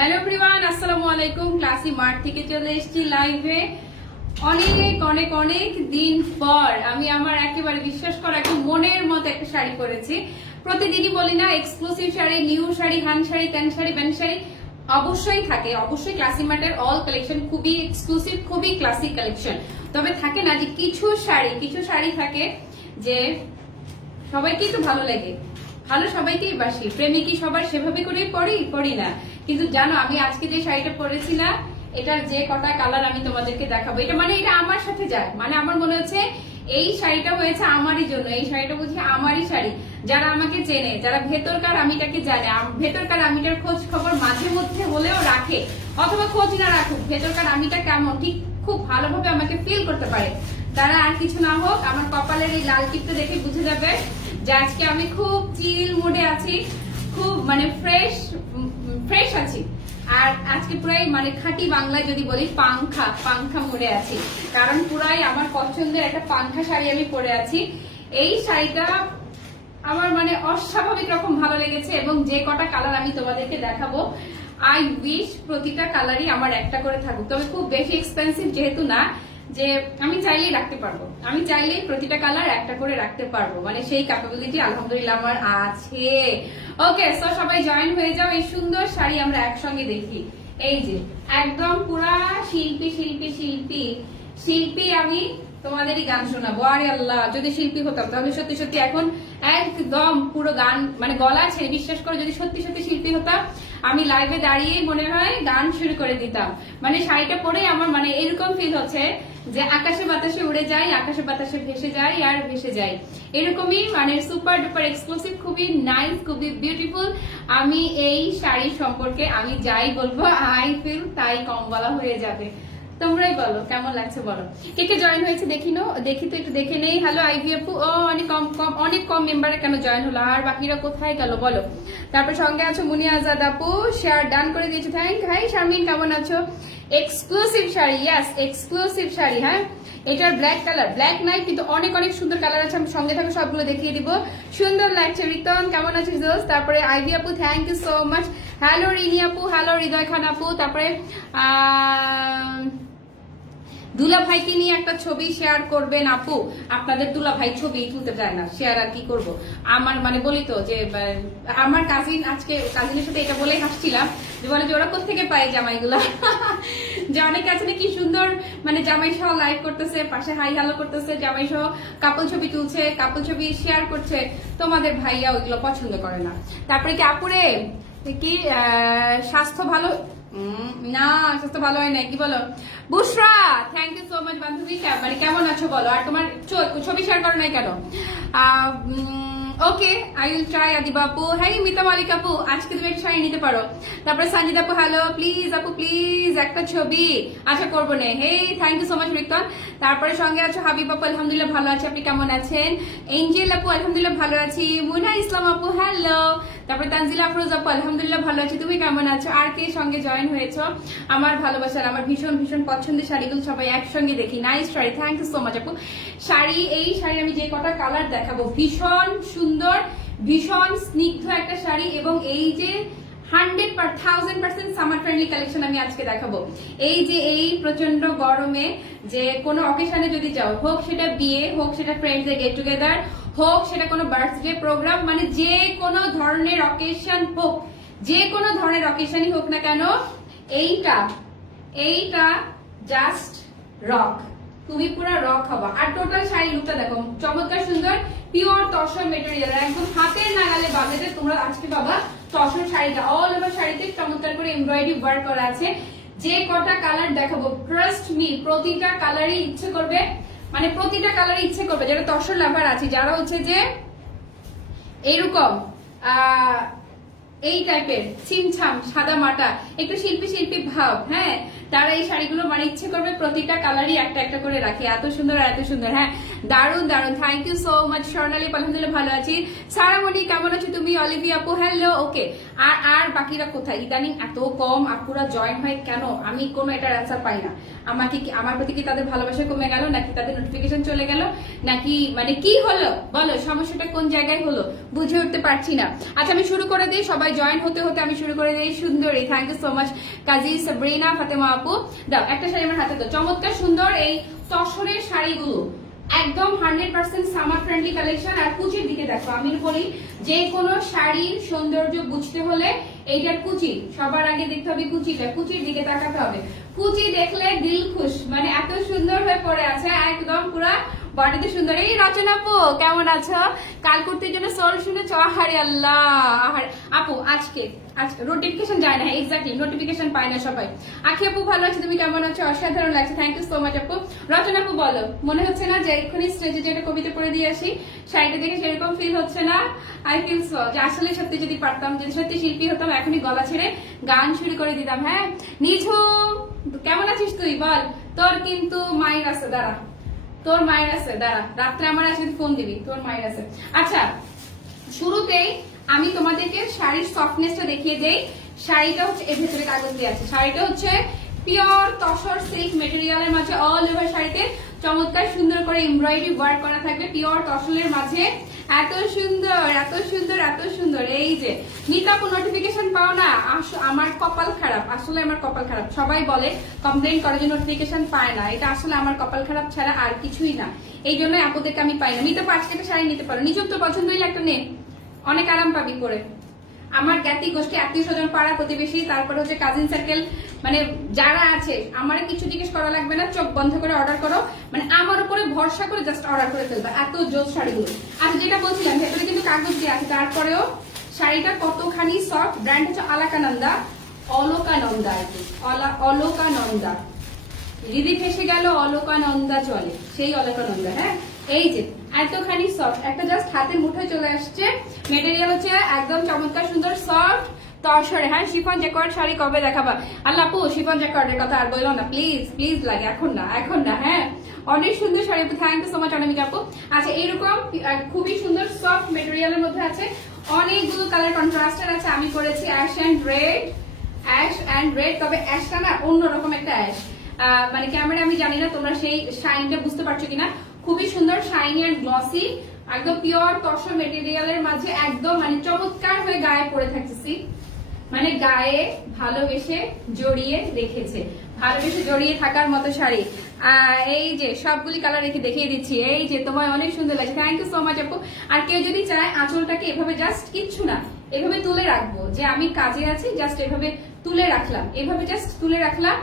Hello everyone, আসসালামু আলাইকুম। Classy mart থেকে চলে এসেছি লাইভে। অনেক অনেক অনেক দিন পর আমি আমার একেবারে বিশ্বাস করা একটু মনের মতো একটা শাড়ি পরেছি। প্রতিদিনই বলি না, এক্সক্লুসিভ শাড়ি, নিউ শাড়ি, হান শাড়ি, ত্যান শাড়ি, ব্যান শাড়ি অবশ্যই থাকে। অবশ্যই ক্লাসি মার্টের অল কালেকশন খুবই এক্সক্লুসিভ, খুবই ক্লাসিক কালেকশন। তবে থাকে না যে কিছু শাড়ি থাকে যে সবাইকেই তো ভালো লাগে, ভালো সবাইকেই বাসি, প্রেমিকই সবার সেভাবে করেই পড়ি না। কিন্তু জানো, আমি আজকে যে শাড়িটা পরেছি না, এটার যে কটা কালার আমি তোমাদেরকে দেখাবো, এটা আমার সাথে যায়। মানে আমার মনে হচ্ছে এই শাড়িটা হয়েছে আমারই জন্য। এই শাড়িটা বুঝি আমারই শাড়ি। যারা আমাকে চেনে, যারা ভেতরকার আমিটাকে জানে, ভেতরকার আমিটার খোঁজ খবর মাঝে মধ্যে হলেও রাখে, অথবা খোঁজ না রাখুক, ভেতরকার আমিটা কেমন ঠিক খুব ভালোভাবে আমাকে ফিল করতে পারে, তারা আর কিছু না হোক আমার কপালের এই লাল টিপটা দেখে বুঝে যাবে যে আজকে আমি খুব চিল মুডে আছি, খুব মানে ফ্রেশ আছি। আর আজকে পুরাই মানে খাঁটি বাংলায় যদি বলি পাংখা মুডে আছি, কারণ পুরাই আমার পছন্দের একটা পাংখা শাড়ি আমি পরে আছি। এই শাড়িটা আমার মানে অস্বাভাবিক রকম ভালো লেগেছে, এবং যে কটা কালার আমি তোমাদেরকে দেখাবো, আই উইশ প্রতিটা কালারই আমার একটা করে থাকুক। তবে খুব বেশি এক্সপেন্সিভ যেহেতু না, যে আমি চাইলেই রাখতে পারবো, আমি চাইলেই প্রতিটা কালার একটা করে রাখতে পারবো, মানে সেই ক্যাপাবিলিটি আলহামদুলিল্লাহ আমার আছে। ওকে, সো সবাই জয়েন হয়ে যাও, এই সুন্দর শাড়ি আমরা একসঙ্গে দেখি। এই যে একদম পুরা শিল্পী শিল্পী শিল্পী শিল্পী, আমি তোমাদেরই গান শোনাবো। আরে আল্লাহ, যদি শিল্পী হতাম তাহলে সত্যি সত্যি এখন একদম পুরো গান মানে গলা ছেড়ে, বিশ্বাস করে যদি সত্যি সত্যি শিল্পী হতাম, আমি লাইভে দাঁড়িয়ে মনে হয় গান শুরু করে দিতাম। মানে শাড়িটা পরে আমার মানে এরকম ফিল হচ্ছে যে আকাশে বাতাসে উড়ে যাই, আকাশে বাতাসে ভেসে যাই আর ভেসে যাই, এরকমই মানে সুপার ডুপার এক্সক্লুসিভ, খুবই নাইস, খুবই বিউটিফুল। আমি এই শাড়ি সম্পর্কে আমি যাই বলবো, আই ফিল তাই কম বলা হয়ে যাবে। তোমরাই বলো কেমন লাগছে, বলো কে কে জয়েন হয়েছে দেখি তো একটু দেখে নেই। হ্যালো আইভি আপু, ও অনেক কম মেম্বারে কেন জয়েন হলো, আর বাকিরা কোথায় গেল বলো। তারপর সঙ্গে আছো মুনিয়া আজাদ আপু, শেয়ার ডান করে দিয়েছো, থ্যাংক। হাই শারমিন, কেমন আছো? এক্সক্লুসিভ শাড়ি, ইয়াস এক্সক্লুসিভ শাড়ি। হ্যাঁ, এটার ব্ল্যাক কালার, ব্ল্যাক নাই কিন্তু অনেক অনেক সুন্দর কালার আছে, আমি সঙ্গে থাকো সবগুলো দেখিয়ে দিব। সুন্দর লাগছে। রিতন কেমন আছিস দোস্ত? তারপরে আইভি আপু, thank you so much. Hello Rini আপু, হ্যালো হৃদয় খান আপু। তারপরে দুলা ভাইকে নিয়ে একটা ছবি শেয়ার করবেন আপু। আপনাদের দুলা ভাই ছবি তুলতে চায় না, শেয়ার আর কি করব। আমার মানে বলি তো যে আমার কাজিনের সাথে এটা বলেই হাসছিলাম, যে বলে যে ওরা কোত্থেকে পায় জামাইগুলা যে অনেকে আছে না কি সুন্দর মানে জামাই সহ লাইভ করতেছে, পাশে হাই হ্যালো করতেছে, জামাই সহ কাপল ছবি তুলছে, কাপল ছবি শেয়ার করছে, তোমাদের ভাইয়া ওইগুলো পছন্দ করে না। তারপরে কি আপুরে কি স্বাস্থ্য ভালো না, স্বাস্থ্য ভালো হয় না কি বলো? বুশরা, থ্যাংক ইউ সো মাচ বান্ধবী। মানে কেমন আছো বলো, আর তোমার ছবি শেয়ার করো নাই কেন? ওকে, আই উইল ট্রাই। আদিবা আপু, হ্যাঁ মিতা মালিক আপু, আজকে তুমি একটা শাড়ি নিতে পারো। তারপরে সঞ্জিত আপু, হ্যালো প্লিজ আপু প্লিজ একটা ছবি, আচ্ছা করবো না। হে থ্যাংক ইউ সো মাচ রিতন। তারপরে সঙ্গে আছো হাবিব আপু, আলহামদুলিল্লাহ ভালো আছি, আপনি কেমন আছেন? এঞ্জেল আপু, আলহামদুলিল্লাহ ভালো আছি। মুনা ইসলাম আপু, হ্যালো। তারপরে তানজিলা আফরোজ আপু, আলহামদুলিল্লাহ ভালো আছি, তুমি কেমন আছো? আর কে সঙ্গে জয়েন হয়েছো? আমার ভালোবাসার, আমার ভীষণ ভীষণ পছন্দের শাড়িগুলো সবাই একসঙ্গে দেখি। Nice sari, thank you so much আপু। এই শাড়ি আমি যে কটা কালার দেখাবো, ভীষণ সুন্দর, ভীষণ স্নিগ্ধ একটা শাড়ি, এবং এই যে 100% সামার ফ্রেন্ডলি কালেকশন আমি আজকে দেখাবো। এই যে এই প্রচন্ড গরমে যে কোনো অকেশনে যদি যাও, হোক সেটা বিয়ে, হোক সেটা ফ্রেন্ডসদের গেট টুগেদার, হোক সেটা কোনো বার্থডে প্রোগ্রাম, মানে যে কোনো ধরনের অকেশন হোক, যে কোনো ধরনের অকেশনই হোক না কেন, এইটা জাস্ট রক, তুমি পুরো রক হবা। আর টোটাল শাড়ি লুকটা দেখো, চমৎকার সুন্দর, পিওর তসর মেটেরিয়াল, একদম হাতের নাগালে বাজেটে তোমরা আজকে পাবা তসর শাড়িটা। অল ওভার শাড়িতে চমৎকার করে এমব্রয়ডারি ওয়ার্ক করা আছে। যে কটা কালার দেখাবো, ট্রাস্ট মি, প্রতিটা কালারই ইচ্ছে করবে, মানে প্রতিটা কালারই ইচ্ছে করবে, যারা তসর লাভার আছে, যারা হচ্ছে যে এইরকম এই টাইপের ছিমছাম সাদা মাটা একটু শিল্পী শিল্পী ভাব, হ্যাঁ তারা এই শাড়িগুলো মানে ইচ্ছে করবে প্রতিটা কালারই একটা একটা করে রাখি। এত সুন্দর আর এত সুন্দর। হ্যাঁ, দারুন দারুন, থ্যাংক ইউ সো মাচ। স্বর্ণালী আলহামদুলিল্লাহ ভালো আছি। সারামণি কেমন আছো তুমি? অলিভিয়া আপু হ্যালো। ওকে, আর আর বাকিরা কোথায়? ইদানিং এত কম আপুরা জয়েন হয় কেন? আমি কোনো এটার অ্যান্সার পাই না। আমাকে কি, আমার প্রতি কি তাদের ভালোবাসা কমে গেল, নাকি তাদের নোটিফিকেশন চলে গেল, নাকি মানে কি হলো বলো, সমস্যাটা কোন জায়গায় হলো বুঝে উঠতে পারছি না। আচ্ছা আমি শুরু করে দিই, সবাই জয়েন হতে হতে আমি শুরু করে দিই। সুন্দরী, থ্যাংক ইউ সো মাচ। কাজী সাবরিনা ফাতেমা আপু দাও একটা শাড়ি আমার হাতে দাও। চমৎকার সুন্দর এই তসরের শাড়িগুলো একদম 100% সামার ফ্রেন্ডলি কালেকশন। আর কুচির দিকে দেখো, আমি বলি যে কোনো শাড়ির সৌন্দর্য বুঝতে হলে এইটার কুচি সবার আগে দেখতে হবে। কুচিটা, কুচির দিকে তাকাতে হবে। কুচি দেখলে দিল খুশ, মানে এত সুন্দর হয়ে পড়ে আছে একদম পুরা বডিতে সুন্দর। এই রচনা আপু কেমন আছো? কাল কুর্তির জন্য সোল শুনেছো? আহারে আল্লাহ, আহারে আপু আজকে নোটিফিকেশন যায় না। এক্স্যাক্টলি, নোটিফিকেশন পায় না সবাই। আখি আপু ভালো আছে, তুমি কেমন আছো? অসাধারণ লাগছে, থ্যাংক ইউ সো মাচ আপু। রচনা আপু বলো, মনে হচ্ছে না যে এক্ষুনি স্টেজে যেটা কবিতা পড়ে দিয়ে আসি শাড়িটা দেখে সেরকম ফিল হচ্ছে না? আই ফিল সো যে আসলে সত্যি যদি পারতাম, যদি সত্যি শিল্পী হতাম এখনই গলা ছেড়ে গান শুরু করে দিতাম। হ্যাঁ নিঝুম কেমন আছিস তুই বল? তোর কিন্তু মায়ের আছে, দাঁড়া, তোর মায়ের আছে, দাঁড়া, রাত্রে আমার আজকে ফোন দিবি, তোর মায়ের আছে। আচ্ছা শুরুতেই আমি তোমাদেরকে শাড়ির সফটনেসটা দেখিয়ে দেই। শাড়িটা হচ্ছে এর ভেতরে কাগজ দিয়ে আছে। শাড়িটা হচ্ছে পিওর তসর সিল্ক মেটেরিয়ালের মাঝে অল ওভার শাড়িতে চমৎকার সুন্দর করে এমব্রয়ডারি ওয়ার্ক করা থাকবে পিওর তসরের মাঝে। এত সুন্দর এত সুন্দর এত সুন্দর। এই যে নিতাপু নোটিফিকেশন পাও না, আমার কপাল খারাপ, আসলে আমার কপাল খারাপ। সবাই বলে কমপ্লেন করে যে নোটিফিকেশন পায় না, এটা আসলে আমার কপাল খারাপ ছাড়া আর কিছুই না। এই জন্য আপুদেরকে আমি পাই না। নিতাপু আজকে একটা শাড়ি নিতে পারো, নিজের তো পছন্দ হইলে একটা নে, অনেক আরাম পাবি পরে। আমার জ্ঞাতি গোষ্ঠী, আত্মীয় স্বজন, পাড়া প্রতিবেশী, তারপরে হচ্ছে কাজিন সার্কেল, মানে যারা আছে আমার কিছু জিজ্ঞেস করা লাগবে না, চোখ বন্ধ করে অর্ডার করো, মানে আমার উপরে ভরসা করে জাস্ট অর্ডার করে ফেলবে। এত জোস শাড়িগুলো। আর যেটা বলছিলাম ভেতরে কিন্তু কাগজ দিয়ে আছে, তারপরেও শাড়িটা কতখানি সফট। ব্র্যান্ড হচ্ছে আলাকানন্দা, অলকানন্দা আর কি, অলকানন্দা। দিদি ফেসে গেল, অলকানন্দা চলে, সেই অলকানন্দা। হ্যাঁ এই যে এতখানি সফট, একটা জাস্ট হাতের মুঠোয় চলে আসছে। মেটেরিয়াল হচ্ছে একদম চমৎকার সুন্দর সফট তসরে। হ্যাঁ শিফন জ্যাকওয়ার্ড শাড়ি কবে দেখাবা? আল্লাহ আপু শিফন জ্যাকওয়ার্ডের কথা আর বললো না, প্লিজ প্লিজ লাগে, এখন না এখন না। হ্যাঁ অনেক সুন্দর sari, thank you so much Anamika আপু। আচ্ছা এইরকম খুবই সুন্দর সফট মেটেরিয়ালের মধ্যে আছে অনেকগুলো কালার কন্ট্রাস্টের আছে। আমি করেছি অ্যাশ অ্যান্ড রেড, তবে অ্যাশটা না অন্যরকম একটা অ্যাশ। মানে ক্যামেরা আমি জানি না তোমরা সেই শাইনটা বুঝতে পারছো কিনা। খুবই সুন্দর শাইনি এন্ড গ্লসি, একদম পিওর তসর মেটেরিয়ালের মাঝে একদম মানে চমৎকার হয়ে গায়ে পরে থাকতেছি। মানে গায়ে ভালোবেসে জড়িয়ে রেখেছে, ভালোবেসে জড়িয়ে থাকার মতো শাড়ি। এই যে সবগুলি কালার রেখে দেখিয়ে দিচ্ছি। এই যে তোমায় অনেক সুন্দর লাগছে, থ্যাংক ইউ সো মাচ আপু। আর কেউ যদি চায় আঁচলটাকে এভাবে জাস্ট কিচ্ছু না এভাবে তুলে রাখবো, যে আমি কাজে আছি জাস্ট এভাবে তুলে রাখলাম, এভাবে জাস্ট তুলে রাখলাম,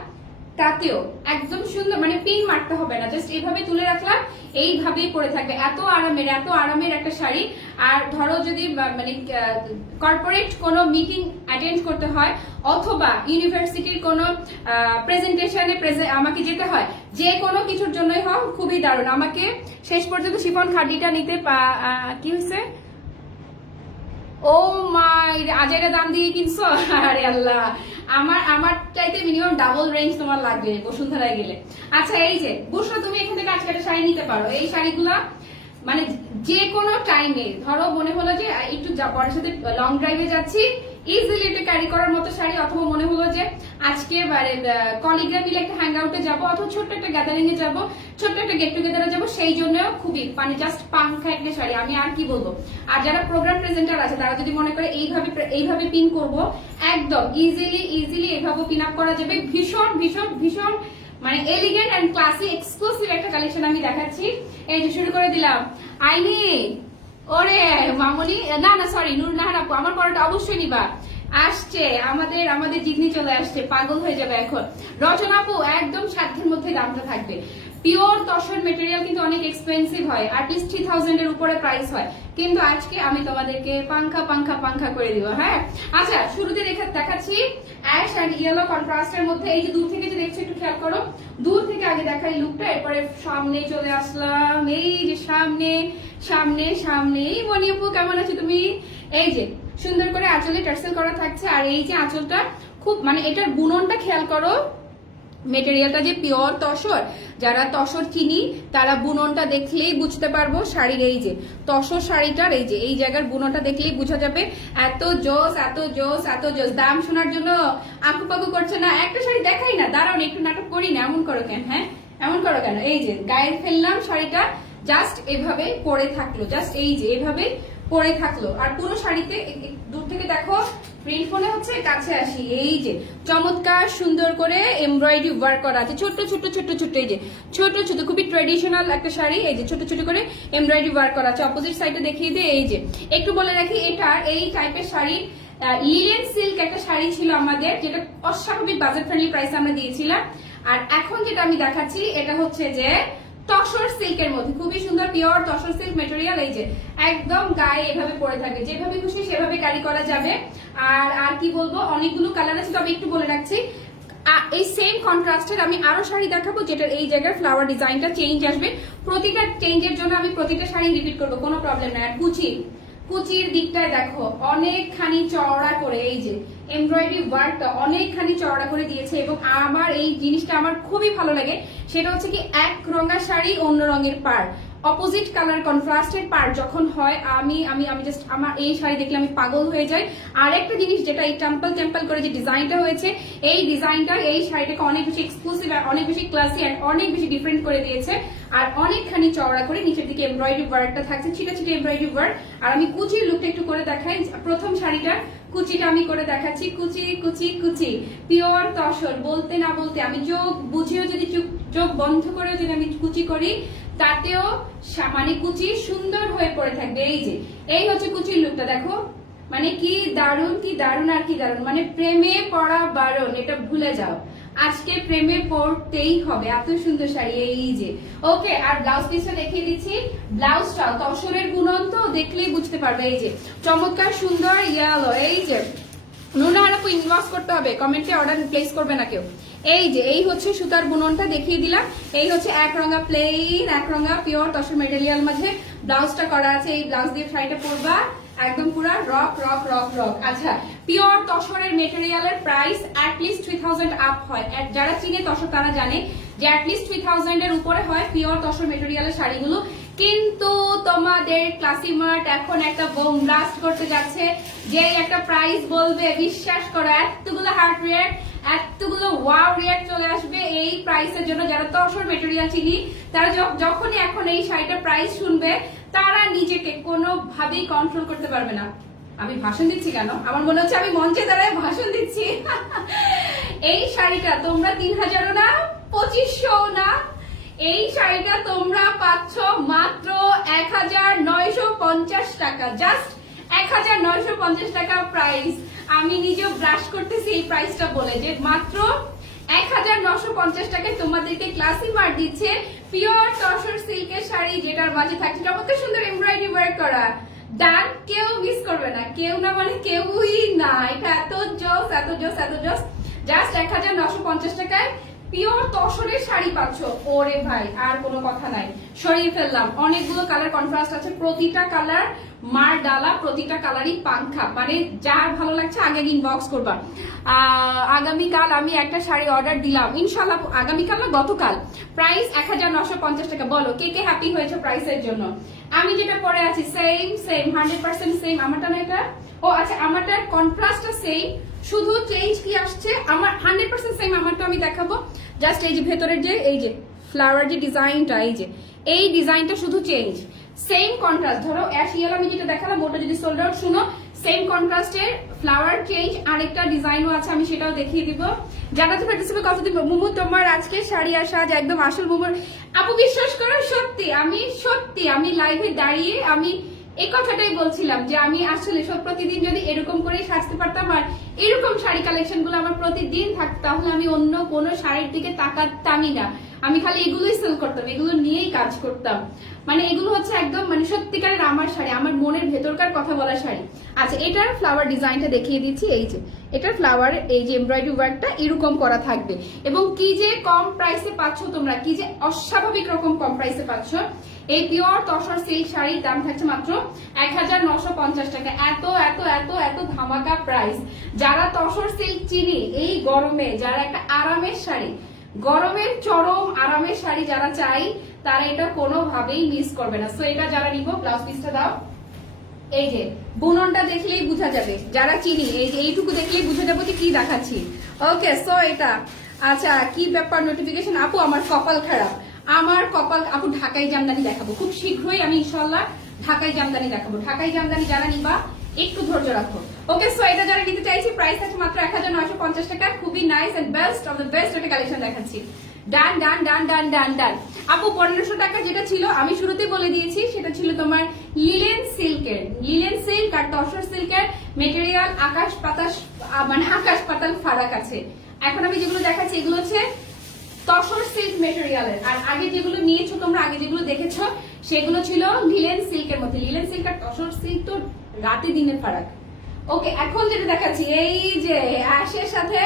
তাতেও একদম সুন্দর, মানে পিন মারতে হবে না, জাস্ট এইভাবে তুলে রাখলাম, এইভাবেই পরে থাকবে। এত আরামের একটা শাড়ি। আর ধরো যদি মানে কর্পোরেট কোনো মিটিং অ্যাটেন্ড করতে হয় অথবা ইউনিভার্সিটির কোনো প্রেজেন্টেশনে আমাকে যেতে হয়, যে কোনো কিছুর জন্যই হোক খুবই দারুণ। আমাকে শেষ পর্যন্ত শিফন খাডিটা নিতে কি হয়েছে, ও মাই আজাইরা দাম দিয়ে কিনছো? আরে আল্লাহ, আমার চাইতে মিনিমাম ডাবল রেঞ্জ তোমার লাগবে বসুন্ধরায় গেলে। আচ্ছা এই যে বুসরা, তুমি এখান থেকে আজকে একটা শাড়ি নিতে পারো। এই শাড়িগুলা মানে যে কোনো টাইমে, ধরো মনে হলো যে একটু পরের সাথে লং ড্রাইভে যাচ্ছি, ইজিলি এটা ক্যারি করার মতো শাড়ি, অথবা মনে হলো যে আজকে কলিগরা মিলে একটা হ্যাং আউটে যাবো, অথবা ছোট্ট একটা গ্যাদারিং এ যাবো, ছোট্ট একটা গেট টুগেদারে যাবো, সেই জন্যও খুবই মানে জাস্ট পাংখা একটা শাড়ি। আমি আর কি বলবো। আর যারা প্রোগ্রাম প্রেজেন্টার আছে তারা যদি মনে করে এইভাবে পিন করবো, একদম ইজিলি এভাবে পিন আপ করা যাবে। ভীষণ ভীষণ ভীষণ মানে এলিগেন্ট এন্ড ক্লাসি এক্সক্লুসিভ একটা কালেকশন আমি দেখাচ্ছি। এই যে শুরু করে দিলাম। আইনি ওরে মামুনি, না সরি নুরনাহার আপু, আমার পরোটা অবশ্যই নিবা। আসছে আমাদের জিগনি চলে আসছে, পাগল হয়ে যাবে এখন। রচনা আপু একদম সাধ্যের মধ্যে দামটা থাকবে। পিওর তসর মেটেরিয়াল কিন্তু অনেক এক্সপেন্সিভ হয়, অ্যাটলিস্ট 3000 এর উপরে প্রাইস হয়, কিন্তু আজকে আমি তোমাদেরকে পাংখা করে দিব। হ্যাঁ আচ্ছা শুরুতে দেখাচ্ছি অ্যাশ এন্ড ইয়েলো কন্ট্রাস্টের মধ্যে। এই যে দূর থেকে যে দেখছো একটু খেয়াল করো, দূর থেকে আগে দেখাই লুকটা, এরপরে সামনে চলে আসলাম। এই যে সামনে এই মনিয়াপু কেমন আছে তুমি? এই যে সুন্দর করে আঁচলে টার্সেল করা থাকছে। আর এই যে আঁচলটা খুব মানে এটার বুননটা খেয়াল করো, মেটেরিয়ালটা যে পিওর তসর, যারা তসর চিনি তারা বুননটা দেখলেই বুঝতে পারবো শাড়ির এই যে তসর শাড়িটার এই যে এই জায়গার বুননটা দেখলেই বোঝা যাবে। এত জোস এত জোস এত জোস। দাম শোনার জন্য আঁকুপাকু করছে না, একটা শাড়ি দেখাই না, দাঁড়াও একটু নাটক করি না, এমন করো কেন? হ্যাঁ এমন করো কেন? এই যে গায়ে ফেললাম শাড়িটা, জাস্ট এভাবে পরে থাকলো, জাস্ট এই যে এভাবে পরে থাকলো। আর পুরো শাড়িতে দূর থেকে দেখো, প্রিন্ট ফোনে হচ্ছে, কাছে আসি, এই যে চমৎকার সুন্দর করে এমব্রয়ডারি ওয়ার্ক করা আছে, ছোট ছোট ছোট ছোট, এই যে ছোট ছোট খুবই ট্রেডিশনাল একটা শাড়ি, এই যে ছোট ছোট করে এমব্রয়ডারি ওয়ার্ক করা আছে। অপোজিট সাইডে দেখিয়ে দিয়ে এই যে একটু বলে রাখি, এটার এই টাইপের শাড়ি লিলেন সিল্ক একটা শাড়ি ছিল আমাদের, যেটা অস্বাভাবিক বাজেট ফ্রেন্ডলি প্রাইসে আমরা দিয়েছিলাম। আর এখন যেটা আমি দেখাচ্ছি এটা হচ্ছে যে তসর সিল্কের মধ্যে খুবই সুন্দর পিওর তসর সিল্ক মেটেরিয়াল, এই যে একদম গায়ে এভাবে পরে থাকে, যেভাবে খুশি সেভাবে ক্যারি করা যাবে। আর আর কি বলবো, অনেকগুলো কালার আছে, তবে একটু বলে রাখছি এই সেম কন্ট্রাস্টের আমি আরো শাড়ি দেখাবো যেটার এই জায়গার ফ্লাওয়ার ডিজাইনটা চেঞ্জ আসবে। প্রতিটা চেঞ্জের জন্য আমি প্রতিটা শাড়ি রিপিট করবো, কোনো প্রবলেম নাই। আর কুচির দিকটায় দেখো অনেকখানি চওড়া করে এই যে এমব্রয়ডারি ওয়ার্কটা অনেকখানি চওড়া করে দিয়েছে। এবং আমার এই জিনিসটা আমার খুবই ভালো লাগে, সেটা হচ্ছে কি এক রঙা শাড়ি অন্য রঙের পাড়, অপোজিট কালার কন্ট্রাস্টেড পার্ট যখন হয়, আমি আমি আমি জাস্ট আমার এই শাড়ি দেখলে আমি পাগল হয়ে যাই। আর একটা জিনিস যেটা এই টেম্পল টেম্পল করে যে ডিজাইনটা হয়েছে, এই ডিজাইনটা এই শাড়িটাকে অনেক বেশি এক্সক্লুসিভ আর অনেক বেশি ক্লাসি আর অনেক বেশি ডিফারেন্ট করে দিয়েছে। আর অনেকখানি চওড়া করে নিচের দিকে এমব্রয়ডারি ওয়ার্কটা থাকছে, ছিটা ছিটা এমব্রয়ডারি ওয়ার্ক। আর আমি কুচির লুকটা একটু করে দেখাই, প্রথম শাড়িটার কুচিটা আমি করে দেখাচ্ছি, কুচি কুচি কুচি পিওর তসর। বলতে না বলতে আমি চোখ বুঝেও যদি চোখ বন্ধ করেও যদি আমি কুচি করি, তাতেও মানে কুচি সুন্দর হয়ে পড়ে থাকবে। এই যে এই হচ্ছে কুচির লুকটা, দেখো মানে কি দারুণ কি দারুণ আর কি দারুণ, মানে প্রেমে পড়া বারণ, এটা ভুলে যাও, আজকে প্রেমে পড়তেই হবে, এত সুন্দর শাড়ি। এই যে ওকে, আর ব্লাউজ পিসটা দেখিয়ে দিচ্ছি। ব্লাউজটা তসরের বুনন তো দেখলেই বুঝতে পারবে, এই যে চমৎকার সুন্দর ইয়েলো, এই যে নুনা আপু ইনবক্স করতে হবে, কমেন্টে অর্ডার প্লেস করবে না কেউ। এই যে এই হচ্ছে সুতার বুননটা দেখিয়ে দিলাম, এই হচ্ছে একরঙা প্লেন একরঙা পিওর তসর মেটেরিয়াল মাঝে ব্লাউজটা করা আছে। এই ব্লাউজ দিয়ে শাড়িটা পরবা একদম পুরো রক রক রক রক। আচ্ছা, পিওর তসরের মেটেরিয়ালের প্রাইস অ্যাটলিস্ট 3000 আপ হয়, যারা চিনে তসর তারা জানে যে অ্যাটলিস্ট 3000 এর উপরে হয় পিওর তসর মেটেরিয়ালের শাড়িগুলো। কিন্তু তোমাদের ক্লাসি মার্ট এখন একটা বোম ব্লাস্ট করতে যাচ্ছে, যে একটা প্রাইস বলবে বিশ্বাস করো এতগুলো হার্ট রিয়াক্ট এতগুলো ওয়াও রিয়াক্ট চলে আসবে এই প্রাইসের জন্য। যারা তসর মেটেরিয়াল চিনি তারা যখনই এখন এই শাড়িটার প্রাইস শুনবে, তারা নিজেকে কোনোভাবেই কন্ট্রোল করতে পারবে না। আমি ভাষণ দিচ্ছি কেন? আমার মনে হচ্ছে আমি মঞ্চে দাঁড়ায় ভাষণ দিচ্ছি। এই শাড়িটা তোমরা 3000 না 2500 না, এই শাড়িটা তোমরা পাচ্ছ মাত্র 1950 টাকা, জাস্ট 1950 টাকা প্রাইস। আমি নিজেও ব্রাশ করতেছি এই প্রাইসটা বলে, যে মাত্র 1950 টাকায় তোমাদেরকে ক্লাসি মার্ট দিচ্ছে পিওর তসর সিল্কের শাড়ি, যেটার মাঝে থাকছে চমৎকার সুন্দর এমব্রয়ডারি ওয়ার্ক করা। ডান, কেউ মিস করবে না, কেউ না মানে কেউই না, এটা এত জোস এত জোস এত জোস। জাস্ট 1950 টাকায় পিওর তসরের শাড়ি পাচ্ছ। ওরে ভাই আর কোনো কথা নাই, সরিয়ে ফেললাম। অনেকগুলো কালার কন্ট্রাস্ট আছে, প্রতিটা কালার মার ডালা, প্রতিটা কালারই পাংখা, মানে যার ভালো লাগছে আগে ইনবক্স করবা। আগামীকাল আমি একটা শাড়ি অর্ডার দিলাম ইনশাল্লাহ, আগামীকাল না গতকাল, প্রাইস 1950 টাকা। বলো কে কে হ্যাপি হয়েছে প্রাইসের জন্য? আমি যেটা পরে আছি সেম সেম 100% সেম। আমারটা না এটা, ও আচ্ছা আমারটার কন্ট্রাস্টটা সেম, শুধু চেঞ্জ কি আসছে আমার 100% সেম। আমারটা আমি দেখাবো, জাস্ট এই যে ভেতরের যে এই যে ফ্লাওয়ার যে ডিজাইনটা, এই যে এই ডিজাইনটা শুধু চেঞ্জ, সেম কন্ট্রাস্ট। ধরো অ্যাশ ইয়েলো আমি যেটা দেখালাম ওটা যদি সোল্ড আউট, শুনো সেম কন্ট্রাস্টের ফ্লাওয়ার চেঞ্জ আরেকটা ডিজাইনও আছে, আমি সেটাও দেখিয়ে দিব। যারা তো পার্টিসিপেট করতে দিব, মুমু তোমার আজকে শাড়ি আর সাজ একদম আসল মুমুর। আপু বিশ্বাস করো সত্যি আমি লাইভে দাঁড়িয়ে আমি এই কথাটাই বলছিলাম যে আমি আসলে সব প্রতিদিন যদি এরকম করে সাজতে পারতাম আর এরকম শাড়ি কালেকশন গুলো আমার প্রতিদিন থাকতো, তাহলে আমি অন্য কোনো শাড়ির দিকে তাকাতামই না, আমি খালি এগুলোই সেল করতাম, এগুলো নিয়েই কাজ করতাম। মানে এগুলো হচ্ছে একদম মানে সত্যিকারের আমার শাড়ি, আমার মনের ভেতরকার কথা বলা শাড়ি। আচ্ছা, এটার ফ্লাওয়ার ডিজাইনটা দেখিয়ে দিচ্ছি। এই যে এটার ফ্লাওয়ার এই যে এমব্রয়ডারি ওয়ার্কটা এরকম করা থাকবে, এবং কি যে কম প্রাইসে পাচ্ছ তোমরা, কি যে অস্বাভাবিক রকম কম প্রাইসে পাচ্ছ। এই পিওর তসর সিল্ক শাড়ির দাম থাকছে মাত্র 1950 টাকা। এত এত এত এত ধামাকা প্রাইস। যারা তসর সিল্ক চিনি এই গরমে, যারা একটা আরামের শাড়ি গরমের চরম আরামের শাড়ি যারা চাই তারা এটা কোনোভাবেই মিস করবে না। সো এটা যারা নিব ব্লাউজ পিসটা দাও। এই যে বুননটা দেখলেই বোঝা যাবে, যারা চিনি এই যে এইটুকু দেখলেই বুঝা যাবে যে কি দেখাচ্ছি। ওকে, সো এটা আচ্ছা কি ব্যাপার নোটিফিকেশন আপু, আমার কপাল খারাপ, আমার কপাল আপু। ঢাকাই জামদানি দেখাবো খুব শীঘ্রই, আমি ইনশাল্লাহ ঢাকাই জামদানি দেখাবো। ঢাকাই জামদানি যারা নিবা একটু ধৈর্য রাখো। ওকে, সো এটা যারা নিতে চাইছি প্রাইস আছে মাত্র 1950 টাকা। খুবই nice and best of the best একটা কালেকশন দেখাচ্ছি। Done done done done done ডান আপু 1500 টাকা যেটা ছিল আমি শুরুতেই বলে দিয়েছি, সেটা ছিল তোমার লিলেন সিল্কের, লিলেন সিল্ক আর তসর সিল্কের মেটেরিয়াল আকাশ পাতাল, মানে আকাশ পাতাল ফারাক আছে। এখন আমি যেগুলো দেখাচ্ছি এগুলো হচ্ছে তসর সিল্ক মেটেরিয়ালের, আর আগে যেগুলো নিয়েছো তোমরা, আগে যেগুলো দেখেছো সেগুলো ছিল লিলেন সিল্কের মধ্যে। লিলেন সিল্ক আর তসর সিল্ক তো রাতে দিনের ফারাক। ওকে, এখন যেটা দেখাচ্ছি এই যে অ্যাশের সাথে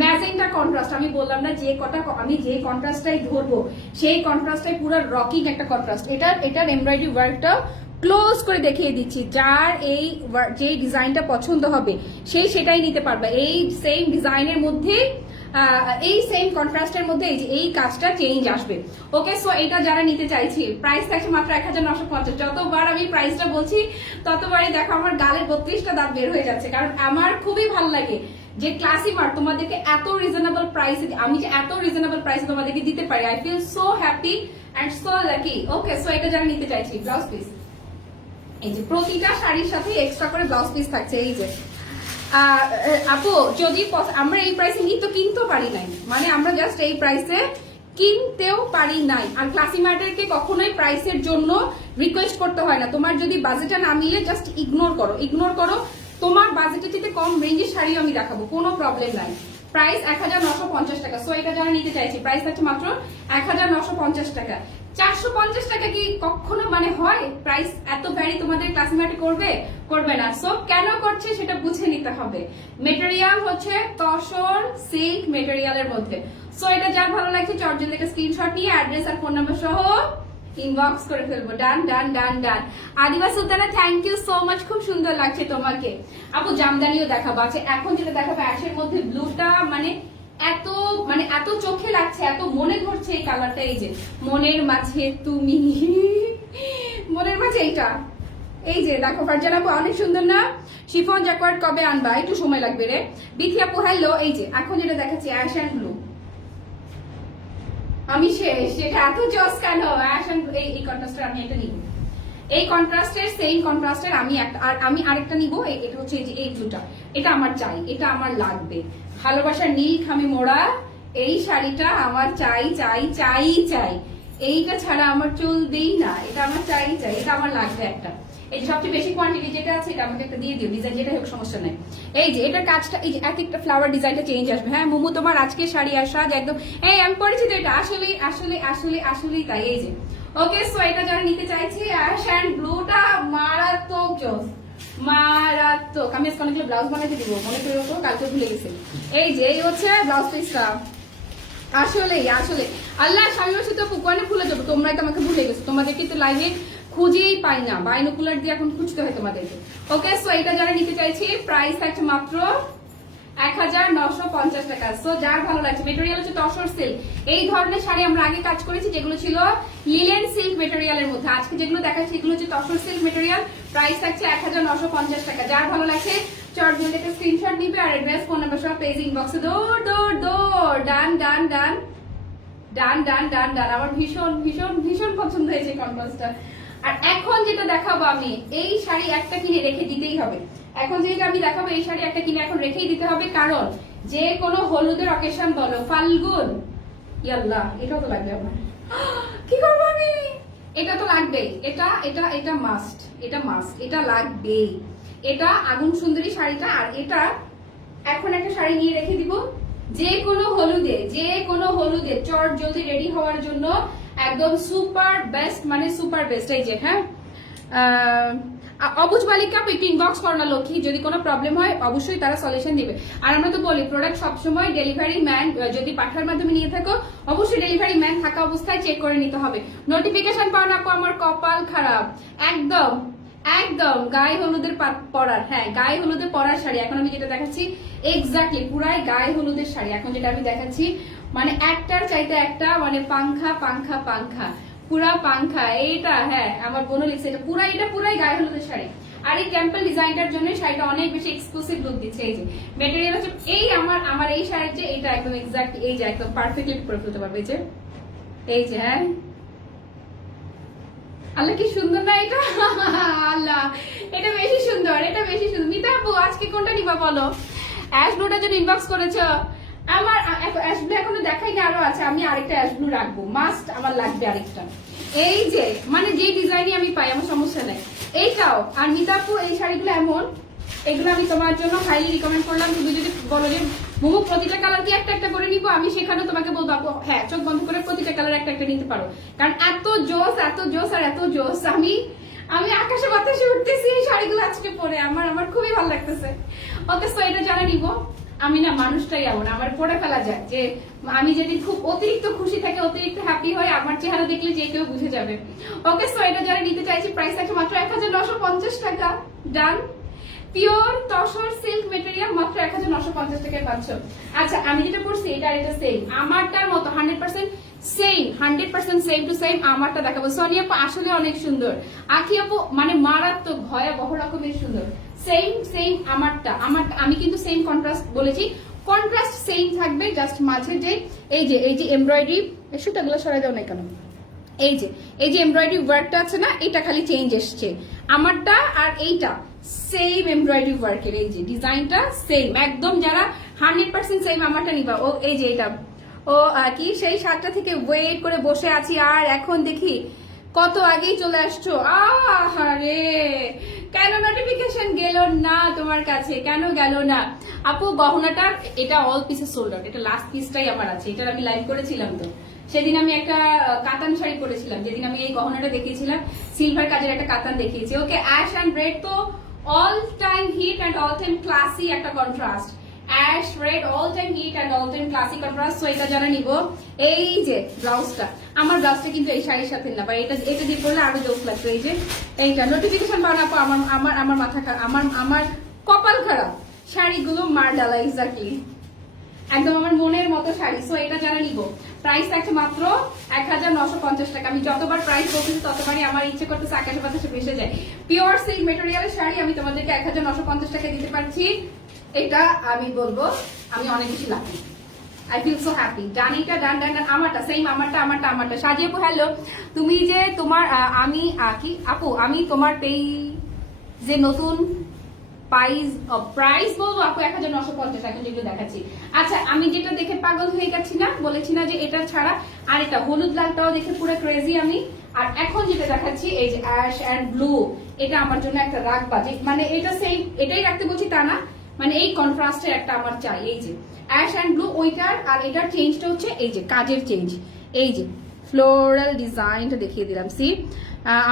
ম্যাজেন্টা কন্ট্রাস্ট। আমি বললাম না যে কটা আমি যে কন্ট্রাস্টটাই ধরবো সেই কন্ট্রাস্টটাই পুরো রকিং একটা কন্ট্রাস্ট। এটার এমব্রয়ডারি ওয়ার্কটা ক্লোজ করে দেখিয়ে দিচ্ছি, যার এই যে ডিজাইনটা পছন্দ হবে সেই সেটাই নিতে পারবে। এই সেম ডিজাইনের মধ্যে এই সেম কন্ট্রাস্টের মধ্যে এই যে এই কাজটা চেঞ্জ আসবে। ওকে, সো এটা যারা নিতে চাইছি প্রাইস থাকছে মাত্র 1950। যতবার আমি প্রাইসটা বলছি ততবারই দেখো আমার গালের 32টা দাঁত বের হয়ে যাচ্ছে, কারণ আমার খুবই ভালো লাগে যে ক্লাসি মার্ট তোমাদেরকে এত রিজনেবল প্রাইসে, আমি যে এত রিজনেবল প্রাইসে তোমাদেরকে দিতে পারি। I feel so happy and so lucky. Okay, so এটা যারা নিতে চাইছি ব্লাউজ পিস, এই যে প্রতিটা শাড়ির সাথে এক্সট্রা করে ব্লাউজ পিস থাকছে। এই যে আপু যদি আমরা এই প্রাইসে নিতে কিনতেও পারি নাই, মানে আমরা জাস্ট এই প্রাইসে কিনতেও পারি নাই। আর ক্লাসি মার্টেরকে কখনোই প্রাইসের জন্য রিকোয়েস্ট করতে হয় না। তোমার যদি বাজেটটা না মিলে জাস্ট ইগনোর করো। তোমার বাজেটের থেকে কম রেঞ্জের শাড়ি আমি দেখাবো, কোনো প্রবলেম নাই। প্রাইস 1950 টাকা। সো এটা যারা নিতে চাইছি প্রাইস থাকছে মাত্র 1950 টাকা। 450 টাকা কি কখনো মানে হয় প্রাইস এত ভ্যারি তোমাদের ক্লাসমেট করবে না। সো কেন করছে সেটা বুঝে নিতে হবে। মেটেরিয়াল হচ্ছে তসর সিল্ক মেটেরিয়ালের মধ্যে। সো এটা যার ভালো লাগছে চটজল থেকে স্ক্রিনশট নিয়ে অ্যাড্রেস আর ফোন নাম্বার সহ ইনবক্স করে ফেলবো। Done done done done. Adiba Sultana thank you so much, খুব সুন্দর লাগছে তোমাকে। আপু জামদানিও দেখাবো। আচ্ছা এখন যেটা দেখাবো অ্যাশের মধ্যে ব্লুটা, মানে এত চোখে লাগছে, এত মনে ধরছে এই কালারটা। এই যে মনের মাঝে তুমি, মনের মাঝে এইটা, এই যে দেখো ফারজানা আপু অনেক সুন্দর না? শিফন জ্যাকওয়ার্ড কবে আনবা? একটু সময় লাগবে রে। বিথি আপু হ্যালো। এই যে এখন যেটা দেখাচ্ছি অ্যাশ অ্যান্ড ব্লু, আমি শেষ। সেটা এত জস কেন? অ্যাশ অ্যান্ড এই কন্ট্রাস্টের আমি একটা নিব, এই কন্ট্রাস্টের সেম কন্ট্রাস্টের আমি একটা, আর আমি আরেকটা নিব। এটা হচ্ছে এই যে এই ব্লুটা, এটা আমার চাই, এটা আমার লাগবে। ভালোবাসার নীল খামে মোড়া এই শাড়িটা আমার চাই চাই চাই চাই, এইটা ছাড়া আমার চলবেই না। এটা আমার চাই চাই, এটা আমার লাগবে একটা। এই সবচেয়ে বেশি কোয়ান্টিটি যেটা আছে এটা আমাকে একটা দিয়ে দিও, ডিজাইন যেটা হোক সমস্যা নাই। এই যে এটার কাজটা, এই যে এক একটা ফ্লাওয়ার ডিজাইনটা চেঞ্জ আসবে। হ্যাঁ মুমু তোমার আজকে শাড়ি আর সাজ একদম, এই আমি পরেছি তো এটা, আসলেই আসলে আসলে আসলেই তাই। এই যে ওকে, সো এটা যারা নিতে চাইছি অ্যাশ অ্যান্ড ব্লুটা মারাত্মক জোস, মারাত্মক। আমি আজকে অনেকগুলো ব্লাউজ বানাতে দিব, মনে করে রাখো, কালকে ভুলে গেছি। এই যে এই হচ্ছে ব্লাউজ পিসটা। আসলে আল্লাহ স্বামী তো পুকুয়ানে ভুলে যাবো, তোমরাই তো আমাকে ভুলে গেছো। তোমাদেরকে তো লাইভে খুঁজেই পাই না, বাইনোকুলার দিয়ে এখন খুঁজতে হয় তোমাদেরকে। ওকে, সো এটা যারা নিতে চাইছি প্রাইস থাকছে মাত্র 1950 টাকা। সো যার ভালো লাগছে, মেটেরিয়াল হচ্ছে তসর সিল্ক। এই ধরনের শাড়ি আমরা আগে কাজ করেছি যেগুলো ছিল লিলেন সিল্ক মেটেরিয়ালের মধ্যে। আজকে যেগুলো দেখাচ্ছি এগুলো হচ্ছে তসর সিল্ক মেটেরিয়াল। প্রাইস থাকছে 1950 টাকা। যার ভালো লাগছে চটজল থেকে স্ক্রিনশট নিবে আর অ্যাড্রেস ফোন নাম্বার সব পেজ ইনবক্সে দৌড় দৌড় দৌড়। ডান done done done done done ডান। আমার ভীষণ ভীষণ ভীষণ পছন্দ হয়েছে কন্ট্রাস্টটা। আর এখন যেটা দেখাবো আমি, এই শাড়ি একটা কিনে রেখে দিতেই হবে। এখন যেটা আমি দেখাবো এই শাড়ি একটা কিনে এখন রেখেই দিতে হবে, কারণ যে কোনো হলুদের অকেশন বলো, ফাল্গুন, ইয়াল্লাহ এটাও তো লাগবে আমার। কি করবো আমি? এটা তো লাগবেই, এটা এটা এটা মাস্ট, এটা মাস্ট, এটা লাগবেই। এটা আগুন সুন্দরী শাড়িটা, আর এটা এখন একটা শাড়ি নিয়ে রেখে দিব যে কোনো হলুদে চট জলদি রেডি হওয়ার জন্য একদম সুপার বেস্ট, মানে সুপার বেস্ট। এই যে হ্যাঁ অবুজ বালিকা একটু ইনবক্স করো না লক্ষ্মী, যদি কোনো প্রবলেম হয় অবশ্যই তারা সলিউশন দিবে। আর আমরা তো বলি প্রোডাক্ট সবসময় ডেলিভারি ম্যান, যদি পাঠার মাধ্যমে নিয়ে থাকো অবশ্যই ডেলিভারি ম্যান থাকা অবস্থায় চেক করে নিতে হবে। নোটিফিকেশন পাও না, আমার কপাল খারাপ একদম। একদম গায়ে হলুদের পরার, হ্যাঁ গায়ে হলুদে পরার শাড়ি। এখন আমি যেটা দেখাচ্ছি এক্স্যাক্টলি পুরাই গায়ে হলুদের শাড়ি। এখন যেটা আমি দেখাচ্ছি মানে একটার চাইতে একটা, মানে পাংখা পাংখা পাংখা, পুরা পাংখা এইটা। হ্যাঁ আমার বোনও লিখছে এটা পুরাই গায়ে হলুদের শাড়ি। আর এই টেম্পল ডিজাইনটার জন্য শাড়িটা অনেক বেশি এক্সক্লুসিভ লুক দিচ্ছে। এই যে মেটেরিয়াল হচ্ছে এই আমার এই শাড়ির যে এইটা একদম এক্স্যাক্ট, এই যে একদম পারফেক্টলি করে ফেলতে পারবে। এই যে হ্যাঁ আল্লাহ কি সুন্দর না এটা, আল্লাহ এটা বেশি সুন্দর, এটা বেশি সুন্দর। মিতা আপু আজকে কোনটা নিবা বলো? অ্যাশ ব্লুটার জন্য ইনবক্স করেছো। আমার অ্যাশ ব্লু এখনো দেখাইনি, আরো আছে, আমি আরেকটা অ্যাশ ব্লু রাখবো, মাস্ট আমার লাগবে আরেকটা। এই যে মানে যে ডিজাইনই আমি পাই আমার সমস্যা নেই। এইটাও। আর মিতা আপু এই শাড়িগুলো এমন, এগুলো আমি তোমার জন্য হাইলি রিকমেন্ড করলাম। তুমি যদি বলো যে মোমো প্রতিটা কালার কি একটা একটা করে নিবো, আমি সেখানে তোমাকে বলবো আপু হ্যাঁ চোখ বন্ধ করে প্রতিটা কালার একটা একটা নিতে পারো, কারণ এত জোস আর এত জোস। আমি আকাশে বাতাসে উঠতেছি এই শাড়িগুলো আজকে পরে, আমার খুবই ভালো লাগতেছে। ওকে সো এটা যারা নিবো, আমি না মানুষটাই এমন, আমার পরে ফেলা যায় যে আমি যদি খুব অতিরিক্ত খুশি থাকে, অতিরিক্ত হ্যাপি হয়, আমার চেহারা দেখলে যে কেউ বুঝে যাবে। ওকে সো এটা যারা নিতে চাইছি প্রাইস আছে মাত্র 1950 টাকা। ডান। পিওর তসর সিল্ক মেটেরিয়াল মাত্র 1950 টাকায় পাচ্ছ। আচ্ছা আমি যেটা পড়ছি এটা সেম আমারটার মতো 100% সেম টু সেম আমারটা দেখাবো। সোনি আপু আসলে অনেক সুন্দর, আখি আপু মানে মারাত্মক ভয়াবহ রকমের সুন্দর। সেম আমারটা আমি কিন্তু সেম কন্ট্রাস্ট বলেছি, কন্ট্রাস্ট সেম থাকবে, জাস্ট মাঝে যে এই যে এমব্রয়ডারি সুতাগুলো সরাই দাও না কেন, এই যে এমব্রয়ডারি ওয়ার্কটা আছে না, এটা খালি চেঞ্জ এসছে। আমারটা আর এইটা সেম এমব্রয়ডারি ওয়ার্কের, এই যে ডিজাইনটা সেম একদম। যারা 100% সেম আমারটা নিবা, ও এই যে এটা ও কি সেই 7টা থেকে ওয়েট করে বসে আছি আর এখন দেখি কত আগেই চলে আসছো। আরে কেন নোটিফিকেশন গেল না তোমার কাছে, কেন গেল না আপু? গহনাটার এটা অল পিসেস সোল্ড আউট, এটা লাস্ট পিসটাই আমার আছে, এটা আমি লাইভ করেছিলাম তো। সেদিন আমি একটা কাতান শাড়ি পরেছিলাম, যেদিন আমি এই গহনাটা দেখিয়েছিলাম সিলভার কাজের একটা কাতান দেখিয়েছি। ওকে অ্যাশ অ্যান্ড রেড তো all time hit and all time classy একটা contrast. Ash red all time hit and all time classy contrast. So এটা যারা নিবো, এই যে ব্লাউজটা, আমার ব্লাউজটা কিন্তু এই শাড়ির সাথে না, এটা দিয়ে পরলে আরো জোস লাগতো। এই যে এইটা নোটিফিকেশন পাওয়া না, আমার মাথা আমার কপাল খারাপ, শাড়িগুলো মার ডালা এক্স্যাক্টলি একদম আমার মনের মতো শাড়ি। সো এটা যারা নিবো প্রাইস থাকছে মাত্র 1950 টাকা। আমি যতবার প্রাইস বলতেছি ততবারই আমার ইচ্ছে করতেছে আকাশে বাতাসে ভেসে যায়। পিওর সিল্ক মেটেরিয়ালের শাড়ি আমি তোমাদেরকে 1950 টাকা দিতে পারছি। এটা আমি বলবো আমি অনেক বেশি lucky, I feel so happy. ডানিটা ডান আমারটা সেম, আমারটা সাজিয়ে আপু হ্যালো। তুমি যে তোমার আমি কি আপু আমি তোমার যে নতুন প্রাইস বলবো আপু 1950 এখন যেগুলো দেখাচ্ছি। আচ্ছা আমি যেটা দেখে পাগল হয়ে গেছি না, বলেছি না যে এটা ছাড়া আর এটা হলুদ লালটাও দেখে পুরো ক্রেজি আমি। আর এখন যেটা দেখাচ্ছি এই যে অ্যাশ অ্যান্ড ব্লু, এটা আমার জন্য একটা রাখবা, যে মানে এটা সেম এটাই রাখতে বলছি তা না, মানে এই কন্ট্রাস্টের একটা আমার চাই। এই যে অ্যাশ অ্যান্ড ব্লু ওইটার, আর এটার চেঞ্জটা হচ্ছে এই যে কাজের চেঞ্জ, এই যে ফ্লোরাল ডিজাইনটা দেখিয়ে দিলাম। সি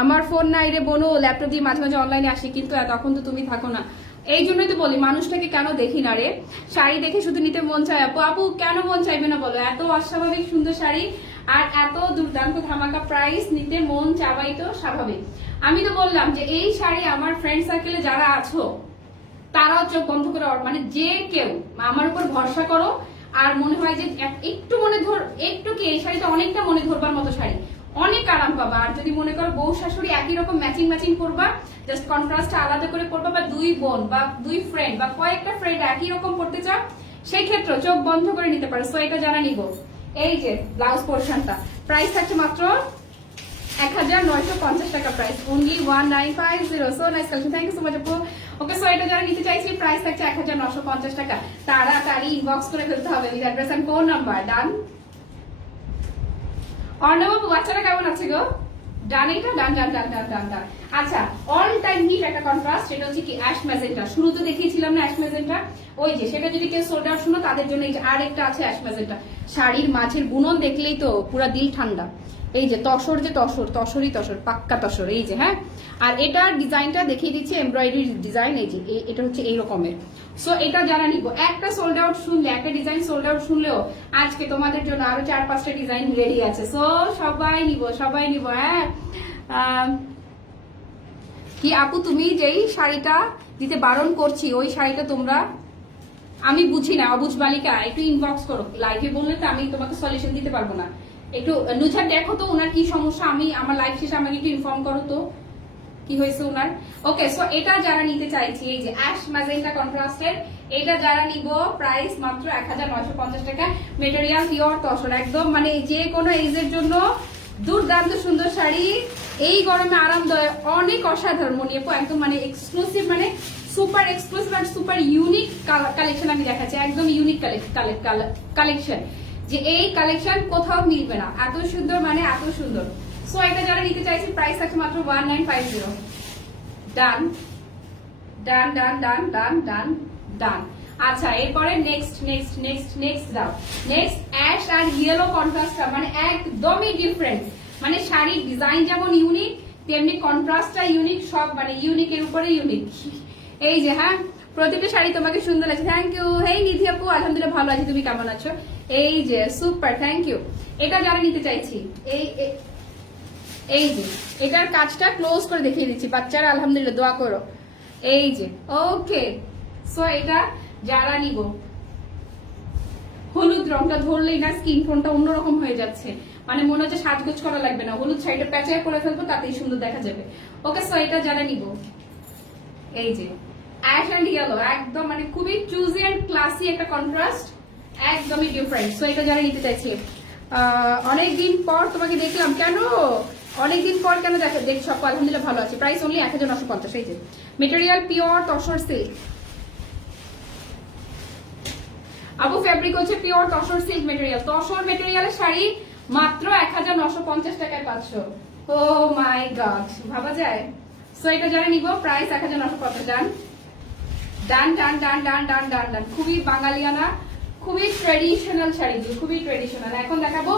আমার ফোন নাই রে বোনো, ল্যাপটপ দিয়ে মাঝে মাঝে অনলাইনে আসি, কিন্তু তখন তো তুমি থাকো না, এই জন্যই তো বলি মানুষটাকে কেন দেখি না রে। শাড়ি দেখে শুধু নিতে মন চায় আপু। আপু কেন মন চাইবে না বলো? এত অস্বাভাবিক সুন্দর শাড়ি আর এত দুর্দান্ত ধামাকা প্রাইস, নিতে মন চাওয়াই তো স্বাভাবিক। আমি তো বললাম যে এই শাড়ি আমার ফ্রেন্ড সার্কেলে যারা আছো তারাও চোখ বন্ধ করে, মানে যে কেউ আমার উপর ভরসা করো। আর মনে হয় যে একটু কি এই শাড়িটা অনেকটা মনে ধরবার মতো শাড়ি, অনেক আরাম পাবা। আর যদি মনে করো বউ শাশুড়ি একই রকম ম্যাচিং করবা, জাস্ট কন্ট্রাস্ট আলাদা করে পড়বা, বা দুই বোন বা দুই ফ্রেন্ড বা কয়েকটা ফ্রেন্ড একই রকম পড়তে চাও, সেই ক্ষেত্রে চোখ বন্ধ করে নিতে পারো। সো এটা জানা নিব। এই যে ব্লাউজ পোর্শনটা প্রাইস থাকছে মাত্র 1950 টাকা, price only 1950। So nice collection, thank you so much আপু। ওকে সো এটা যারা নিতে চাইছি প্রাইস থাকছে 1950 টাকা, তাড়াতাড়ি ইনবক্স করে ফেলতে হবে with address and phone number. Done. Arnab আপু বাচ্চারা কেমন আছে গো? ডান, এটা ডান। আচ্ছা অল টাইম হিট একটা কন্ট্রাস্ট, সেটা হচ্ছে কি অ্যাশ ম্যাজেন্টা। শুরুতে দেখিয়েছিলাম না অ্যাশ ম্যাজেন্টা, ওই যে সেটা যদি কেউ সোল্ড আউট শুনো তাদের জন্য এই যে আরেকটা আছে অ্যাশ ম্যাজেন্টা। শাড়ির মাঝের বুনন দেখলেই তো পুরা দিল ঠান্ডা। এই যে তসরই পাক্কা তসর, এই যে হ্যাঁ। আর এটার ডিজাইনটা দেখিয়ে দিচ্ছি, এমব্রয়ডারি ডিজাইন, এই যে এটা হচ্ছে এই রকমের। সো এটা যারা নিব, একটা সোল্ড আউট শুনলে, একটা ডিজাইন সোল্ড আউট শুনলেও আজকে তোমাদের জন্য আরো 4-5টা ডিজাইন রেডি আছে। সো সবাই নিব হ্যাঁ। কি আপু তুমি যেই শাড়িটা দিতে বারণ করছি ওই শাড়িটা তোমরা, আমি বুঝি না, অবুঝ বালিকা, একটু ইনবক্স করো। লাইভে বললে তো আমি তোমাকে সলিউশন দিতে পারবো না। একটু নুছার দেখো তো ওনার কি সমস্যা, আমি আমার লাইভ শেষে আমাকে একটু ইনফর্ম করো তো কি হয়েছে ওনার। ওকে, সো এটা যারা নিতে চাইছি, এই যে অ্যাশ ম্যাজেন্টা কন্ট্রাস্টের, এটা যারা নিব প্রাইস মাত্র 1950 টাকা। মেটেরিয়াল পিওর তসর, একদম মানে যে কোনো এজের জন্য দুর্দান্ত সুন্দর শাড়ি। এই গরমে আরামদায়ক, অনেক অসাধারণ মনিয়াপু, একদম মানে এক্সক্লুসিভ, মানে সুপার এক্সক্লুসিভ আর সুপার ইউনিক কালেকশন আমি দেখাচ্ছি। একদম ইউনিক কালেকশন, যে এই কালেকশন কোথাও মিলবে না, এত সুন্দর মানে এত সুন্দর। সো এটা যারা নিতে চাইছে প্রাইস আছে মাত্র 1950। ডান done done done done done ডান। আচ্ছা, এরপরে নেক্সট নেক্সট নেক্সট নেক্সট দাও। নেক্সট অ্যাশ আর ইয়েলো কন্ট্রাস্টটা মানে একদমই ডিফারেন্ট, মানে শাড়ির ডিজাইন যেমন ইউনিক তেমনি কন্ট্রাস্টটা ইউনিক, সব মানে ইউনিকের উপরে ইউনিক। এই যে হ্যাঁ, প্রতিটা শাড়ি তোমাকে সুন্দর লাগছে, থ্যাংক ইউ। হেই নিধি আপু, আলহামদুলিল্লাহ ভালো আছি, তুমি কেমন আছো? এই যে সুপার, থ্যাংক ইউ। এটা যারা নিতে চাইছি, এই যে এটার কাজটা ক্লোজ করে দেখিয়ে দিচ্ছি, বাচ্চারা আলহামদুলিল্লাহ দোয়া করো। এই যে ওকে, সো এটা যারা নিব, হলুদ রংটা ধরলেই না স্কিন টোনটা অন্যরকম হয়ে যাচ্ছে, মানে মনে হচ্ছে সাজগোজ করা লাগবে না, হলুদ শাড়িটা প্যাচায় করে ফেলবো তাতেই সুন্দর দেখা যাবে। ওকে, সো এটা যারা নিব, এই যে অ্যাশ এন্ড ইয়েলো, একদম মানে খুবই চুজি এন্ড ক্লাসি একটা কন্ট্রাস্ট, একদমই ডিফারেন্ট। সো এটা যারা নিতে চাইছি, অনেকদিন পর তোমাকে দেখলাম, কেন অনেকদিন পর কেন দেখছো? আলহামদুলিল্লাহ ভালো আছে। Price only 1950। এই যে মেটেরিয়াল পিওর তসর সিল্ক, আবু ফেব্রিক হচ্ছে pure tussar silk material, tussar মেটেরিয়ালের শাড়ি মাত্র 1950 টাকায় পাচ্ছ। ও মাই গড, ভাবা যায়? সো এটা যারা নিব প্রাইস 1950। ডান done done done done done done ডান। খুবই বাঙালিয়ানা, খুবই ট্রেডিশনাল শাড়িগুলো, খুবই ট্রেডিশনাল। এখন দেখাবো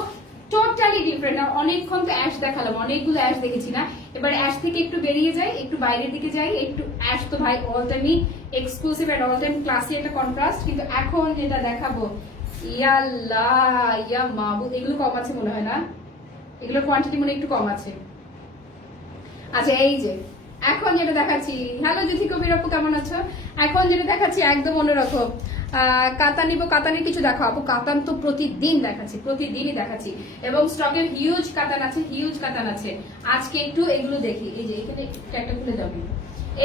টোটালি ডিফারেন্ট। আর অনেকক্ষণ তো অ্যাশ দেখালাম, অনেকগুলো অ্যাশ দেখেছি না, এবার অ্যাশ থেকে একটু বেরিয়ে যাই, একটু বাইরের দিকে যাই। একটু অ্যাশ তো ভাই অল টাইমই exclusive and all time classy একটা কন্ট্রাস্ট, কিন্তু এখন যেটা দেখাবো, ইয়াল্লাহ ইয়া মাহবুব, এগুলো কম আছে মনে হয় না, এগুলোর কোয়ান্টিটি মনে একটু কম আছে। আচ্ছা, এই যে এখন যেটা দেখাচ্ছি, হ্যালো জ্যোতি কবির আপু কেমন আছো? এখন যেটা দেখাচ্ছি একদম অন্যরকম। কাতান নিবো, কাতানের কিছু দেখো আপু। কাতান তো প্রতিদিন দেখাচ্ছি, প্রতিদিনই দেখাচ্ছি, এবং স্টকের হিউজ কাতান আছে, হিউজ কাতান আছে। আজকে একটু এগুলো দেখি। এই যে এখানে একটা খুলে যাবে,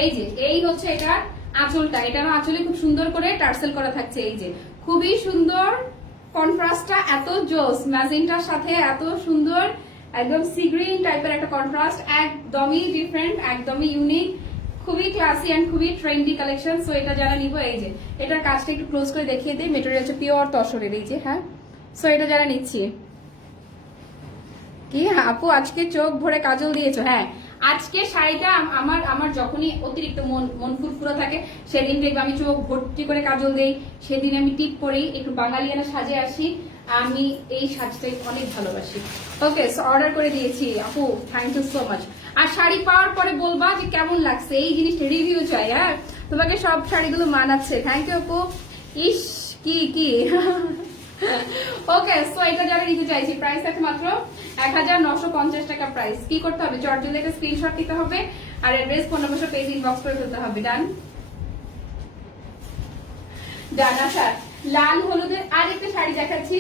এই যে এই হচ্ছে এটা আঁচলটা, এটা আঁচলে খুব সুন্দর করে টার্সেল করা থাকছে। এই যে খুবই সুন্দর কন্ট্রাস্টটা, এত জোস, ম্যাজেন্টার সাথে এত সুন্দর, একদম সি গ্রিন টাইপের একটা কন্ট্রাস্ট, একদমই ডিফারেন্ট, একদমই ইউনিক, খুবই ক্লাসি এন্ড খুবই ট্রেন্ডি কালেকশন। সো এটা যারা নিবো, এই যে এটার কাজটা একটু ক্লোজ করে দেখিয়ে দিই। মেটেরিয়াল হচ্ছে পিওর তসরের, এই যে হ্যাঁ। সো এটা যারা নিচ্ছি, কি আপু আজকে চোখ ভরে কাজল দিয়েছো? হ্যাঁ, আজকে শাড়িটা আমার যখনই অতিরিক্ত মন ফুরফুরা থাকে সেদিন দেখবে আমি চোখ ভর্তি করে কাজল দেই, সেদিন আমি টিপ পরি, একটু বাঙালিয়ানা সাজে আসি, আমি এই সাজটাই অনেক ভালোবাসি। ওকে, সো অর্ডার করে দিয়েছি আপু, থ্যাংক ইউ সো মাচ। আর শাড়ি পাওয়ার পরে বলবা যে কেমন লাগছে, এই জিনিসটা রিভিউ চাই। হ্যাঁ, তোমাকে সব শাড়িগুলো মানাচ্ছে, থ্যাংক ইউ আপু। ইস কি কি ওকে, সো এটা যারা নিতে চাইছি প্রাইস আছে মাত্র 1950 টাকা প্রাইস। কি করতে হবে? চটজলদি একটা স্ক্রিনশট দিতে হবে আর address phone number page inbox করে ফেলতে হবে। ডান ডান। আচ্ছা, লাল হলুদের আরেকটা শাড়ি দেখাচ্ছি,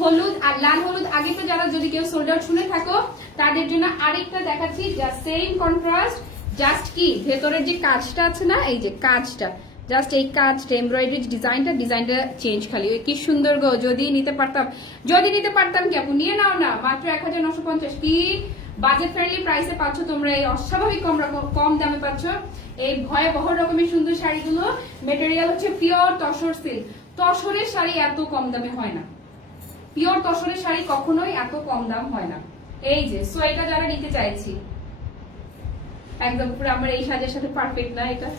হলুদ আর লাল হলুদ। আগে তো যারা যদি কেউ সোল্ড আউট শুনে থাকো তাদের জন্য আরেকটা দেখাচ্ছি, জাস্ট সেম কন্ট্রাস্ট, জাস্ট কি ভেতরের যে কাজটা আছে না, এই যে কাজটা, জাস্ট এই কাজটা এমব্রয়ডারি ডিজাইনটা চেঞ্জ, খালি কি সুন্দর গো। যদি নিতে পারতাম কি আপু, নিয়ে নাও না, মাত্র 1950। কি বাজেট ফ্রেন্ডলি প্রাইসে পাচ্ছ তোমরা, এই অস্বাভাবিক কম দামে পাচ্ছ এই ভয়াবহ রকমের সুন্দর শাড়িগুলো। মেটেরিয়াল হচ্ছে পিওর তসর সিল্ক, তসরের শাড়ি এত কম দামে হয় না, পিওর তসরের শাড়ি কখনোই এত কম দাম হয় না। এই যে সো এটা যারা নিতে চাইছি, একদম পুরো আমার এই সাজের সাথে পারফেক্ট না এটা।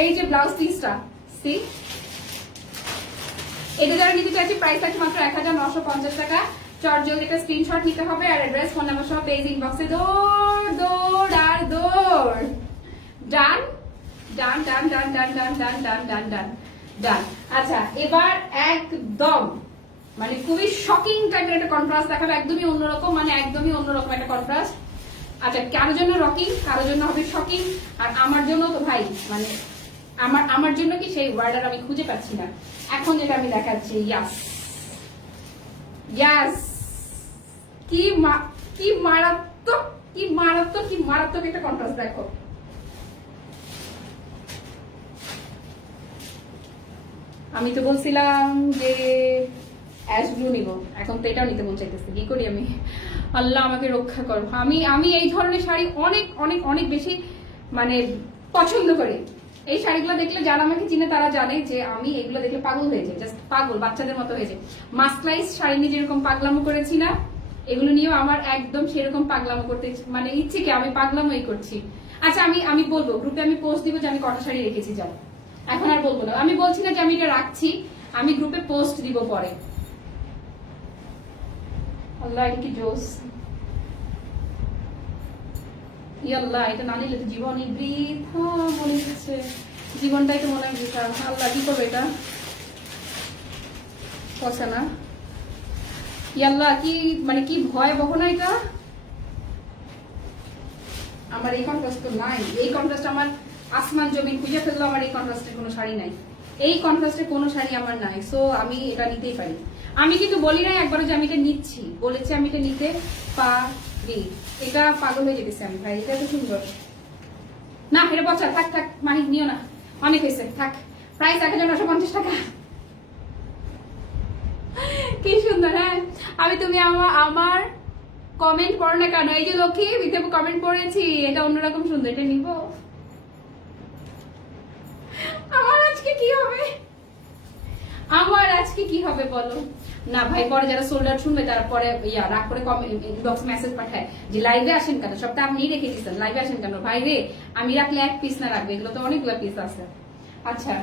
এই যে ব্লাউজ পিসটা, সি এটা যারা নিতে চাইছি প্রাইস আছে মাত্র 1950 টাকা। চটজলদি একটা স্ক্রিনশট নিতে হবে আর অ্যাড্রেস ফোন নাম্বার সহ পেজ ইনবক্সে দৌড় দৌড় আর দৌড়। ডান done done done done done done done done done ডান। আচ্ছা, এবার একদম মানে খুবই শকিং টাইপের একটা কন্ট্রাস্ট দেখাবো, একদমই অন্যরকম, মানে একদমই অন্যরকম একটা কন্ট্রাস্ট। আচ্ছা, কারোর জন্য রকিং, কারোর জন্য হবে শকিং, আর আমার জন্য তো ভাই মানে আমার জন্য কি সেই ওয়ার্ডার আমি খুঁজে পাচ্ছি না। এখন যেটা আমি দেখাচ্ছি, ইয়াস ইয়াস, কি মারাত্মক, কি মারাত্মক, কি মারাত্মক একটা কন্ট্রাস্ট দেখো। আমি তো বলছিলাম যে অ্যাশ ব্লু নিব, এখন তো এটাও নিতে মন চাইতেছে, কি করি আমি? আল্লাহ আমাকে রক্ষা করো। আমি এই ধরনের শাড়ি অনেক অনেক অনেক বেশি মানে পছন্দ করি। এই শাড়িগুলো দেখলে যারা আমাকে চিনে তারা জানে যে আমি এগুলো দেখলে পাগল হয়ে যাই, জাস্ট পাগল, বাচ্চাদের মতো হয়ে যায়। মাস্কলাইজ শাড়ি নিয়ে যেরকম পাগলামো করেছি না, এগুলো নিয়েও আমার একদম সেরকম পাগলামো করতে মানে ইচ্ছে কি, আমি পাগলামোই করছি। আচ্ছা, আমি বলবো গ্রুপে, আমি পোস্ট দিব যে আমি কটা শাড়ি রেখেছি, যাও এখন আর বলবো না। আমি বলছি না যে আমি এটা রাখছি, আমি গ্রুপে পোস্ট দিব পরে। আল্লাহ এটা কি জোস, ইয়াল্লাহ এটা না নিলে তো জীবনই বৃথা মনে হচ্ছে, জীবনটাই তো মনে হয় বৃথা। আল্লাহ কি করবে এটা, পচে না? ইয়াল্লাহ কি মানে কি ভয়াবহ না এটা। আমার এই কন্ট্রাস্ট তো নাই, এই কন্ট্রাস্ট আমার আসমান জমিন খুঁজে ফেললো, আমার এই কন্ট্রাস্টের কোনো শাড়ি নাই, এই কন্ট্রাস্টের কোনো শাড়ি আমার নাই। সো আমি এটা নিতেই পারি। আমি কিন্তু বলি নাই একবারও যে আমি এটা নিচ্ছি, বলেছি আমি এটা নিতে পারি। এটা পাগল হয়ে যেতেছে আমি, ভাই এটা তো সুন্দর না, এটা পচা, থাক থাক, মানে নিও না, অনেক হয়েছে, থাক। প্রাইস 1950 টাকা। কি সুন্দর। হ্যাঁ আমি, তুমি আমার কমেন্ট পড়ো না কেন? এই যে লক্ষ্মী মিথ্যে কমেন্ট পড়েছি, এটা অন্যরকম সুন্দর, এটা নিব। আমার আজকে কি হবে, আমার আজকে কি হবে বলো না ভাই? পরে যারা সোল্ড আউট শুনবে তারা পরে রাগ করে ইনবক্স মেসেজ পাঠায় যে লাইভে আসেন কেন, সবটা আপনি রেখে দিচ্ছেন, লাইভে আসেন কেন? ভাই রে, আমি রাখলে এক পিস না রাখবে, এগুলো তো অনেকগুলো পিস আছে। আচ্ছা,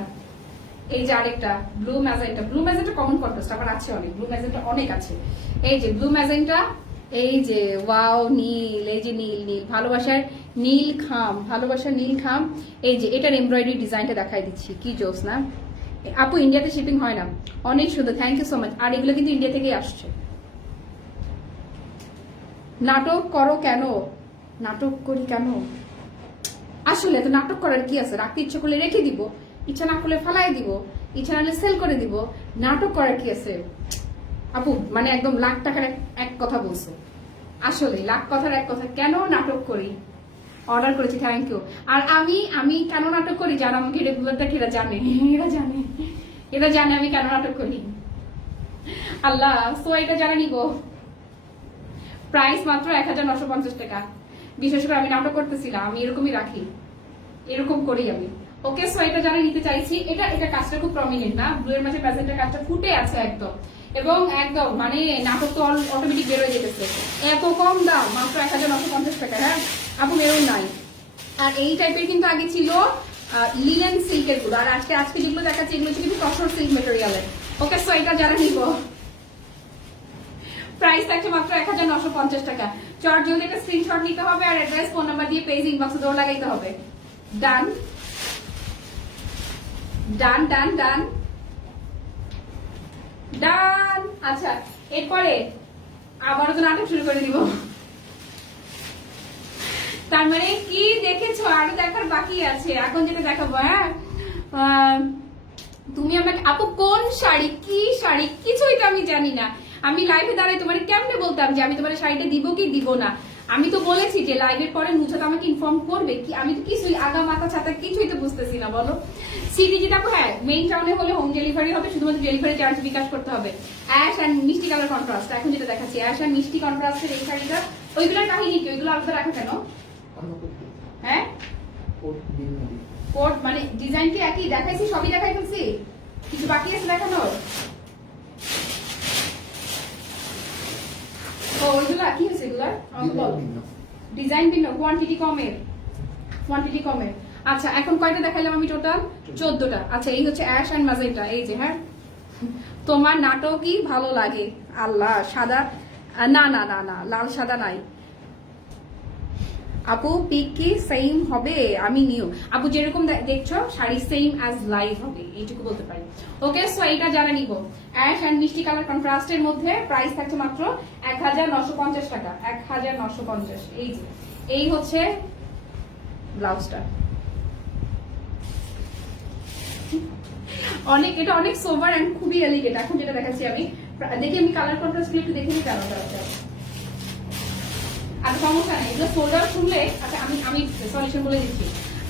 এই যে আরেকটা blue magenta, blue magenta common contrast আমার আছে অনেক, ব্লু ম্যাজেন্টা অনেক আছে। এই যে ব্লু ম্যাজেন্টা, এই যে ওয়াও নীল, এই যে নীল নীল, ভালোবাসার নীল খাম, ভালোবাসার নীল খাম। এই যে এটার এমব্রয়ডারি ডিজাইনটা দেখাই দিচ্ছি, কি জোস না আপু? ইন্ডিয়াতে শিপিং হয় না, অনেক সুন্দর, থ্যাংক ইউ সো মাচ। আর এগুলো কিন্তু ইন্ডিয়া থেকেই আসছে। নাটক করো কেন? নাটক করি কেন? আসলে তো নাটক করার কি আছে? রাখতে ইচ্ছে করলে রেখে দিব, ইচ্ছা না করলে ফালাই দিব, ইচ্ছা না হলে সেল করে দিব। নাটক করার কি আছে আপু? মানে একদম লাখ টাকার এক কথা বলছো, আসলে লাখ কথার এক কথা। কেন নাটক করি? অর্ডার করেছি, থ্যাংক ইউ। আর আমি কেন নাটক করি, যারা আমাকে রেগুলার দেখে এরা জানে, এরা জানে আমি কেন নাটক করি। আল্লাহ, সো এটা যারা নিব, প্রাইস মাত্র 1950 টাকা। বিশেষ করে আমি নাটক করতেছি না, আমি এরকমই রাখি, এরকম করি আমি। ওকে, সো এটা যারা নিতে চাইছি, এটা কাজটা খুব প্রমিনেন্ট না, ব্লু এর মাঝে প্যাজেন্টের কাজটা ফুটে আছে একদম, এবং একদম মানে নাটক তো অটোমেটিক বের হয়ে যেতেছে। এত কম দাম, মাত্র 1950 টাকা। হ্যাঁ আপু, মেরুন নাই। আর এই টাইপের কিন্তু আগে ছিল লিনেন সিল্কের গুলো, আর আজকে যেগুলো দেখাচ্ছি এগুলো হচ্ছে কিন্তু তসর সিল্ক মেটেরিয়ালের। ওকে, সো এটা যারা নিব, প্রাইস থাকছে মাত্র 1950 টাকা। চট জলদি একটা স্ক্রিনশট নিতে হবে, আর অ্যাড্রেস ফোন নাম্বার দিয়ে পেজ ইনবক্সে দৌড় লাগাইতে হবে। ডান ডান ডান ডান ডান। আচ্ছা, এরপরে আবারও তো নাটক শুরু করে দিব। তার মানে কি দেখেছো? আরো দেখার বাকি আছে, এখন যেটা দেখাবো। হ্যাঁ তুমি আমাকে আপু কোন শাড়ি, কি শাড়ি, কিছুই তো আমি জানি না। আমি লাইভে দাঁড়াই তোমার কেমনে বলতাম যে আমি তোমার শাড়িটা দিব কি দিব না? আমি তো বলেছি যে লাইভের পরে নুছা তো আমাকে ইনফর্ম করবে, কি আমি তো কিছুই আগা মাথা ছাতা কিছুই তো বুঝতেছি না, বলো। সিটিজি দেখো, হ্যাঁ মেইন টাউনে হলে হোম ডেলিভারি হবে, শুধুমাত্র ডেলিভারি চার্জ বিকাশ করতে হবে। অ্যাশ অ্যান্ড মিষ্টি কালার কন্ট্রাস্ট, এখন যেটা দেখাচ্ছি অ্যাশ অ্যান্ড মিষ্টি কন্ট্রাস্টের এই শাড়িটা, ওইগুলোর কাহিনী কি? ওইগুলো আলাদা রাখো কেন? হ্যাঁ কোড মানে ডিজাইন কি একই? দেখাইছি, সবই দেখাই ফেলছি, কিছু বাকি আছে দেখানোর? ওইগুলা কি হয়েছে? এগুলা ডিজাইন ভিন্ন, কোয়ান্টিটি কমের। আচ্ছা, এখন কয়টা দেখাইলাম আমি? টোটাল 14টা। আচ্ছা, এই হচ্ছে অ্যাশ এন্ড ম্যাজেন্টা। এই যে, হ্যাঁ তোমার নাটকই ভালো লাগে। আল্লাহ, সাদা না না না না, লাল সাদা নাই আপু। পিক কি সেম হবে? আমি নিউ আপু যেরকম দেখছো শাড়ি সেম অ্যাজ লাইভ হবে, এইটুকু বলতে পারি। ওকে, সো এইটা যারা নিব, অ্যাশ এন্ড মিষ্টি কালার কন্ট্রাস্টের মধ্যে প্রাইস থাকছে মাত্র 1950 টাকা। 1950। এই যে এই হচ্ছে ব্লাউজটা। এটা অনেক সোভার এন্ড খুবই এলিগেন্ট। এখন যেটা দেখাচ্ছি আমি দেখি, আমি কালার কন্ট্রাস্ট একটু দেখে নিই কেন আর সমস্যা নেই, এগুলো সোল্ডার শুনলে। আচ্ছা আমি সলিউশন বলে দিচ্ছি।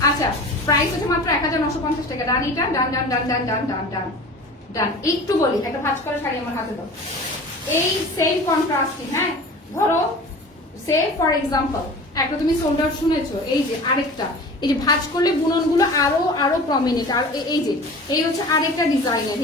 আচ্ছা প্রাইস হচ্ছে মাত্র 1950 টাকা। ডান, এটা ডান done done done done done done ডান। একটু বলি, একটা ভাঁজ করা শাড়ি আমার হাতে দাও, এই সেম কন্ট্রাস্টিং। হ্যাঁ ধরো সে ফর এক্সাম্পল একটা তুমি সোল্ডার শুনেছো, এই যে আরেকটা, এই যে ভাঁজ করলে বুনন গুলো আরো আরো প্রমিনেন্ট। আর এই হচ্ছে আরেকটা ডিজাইনের,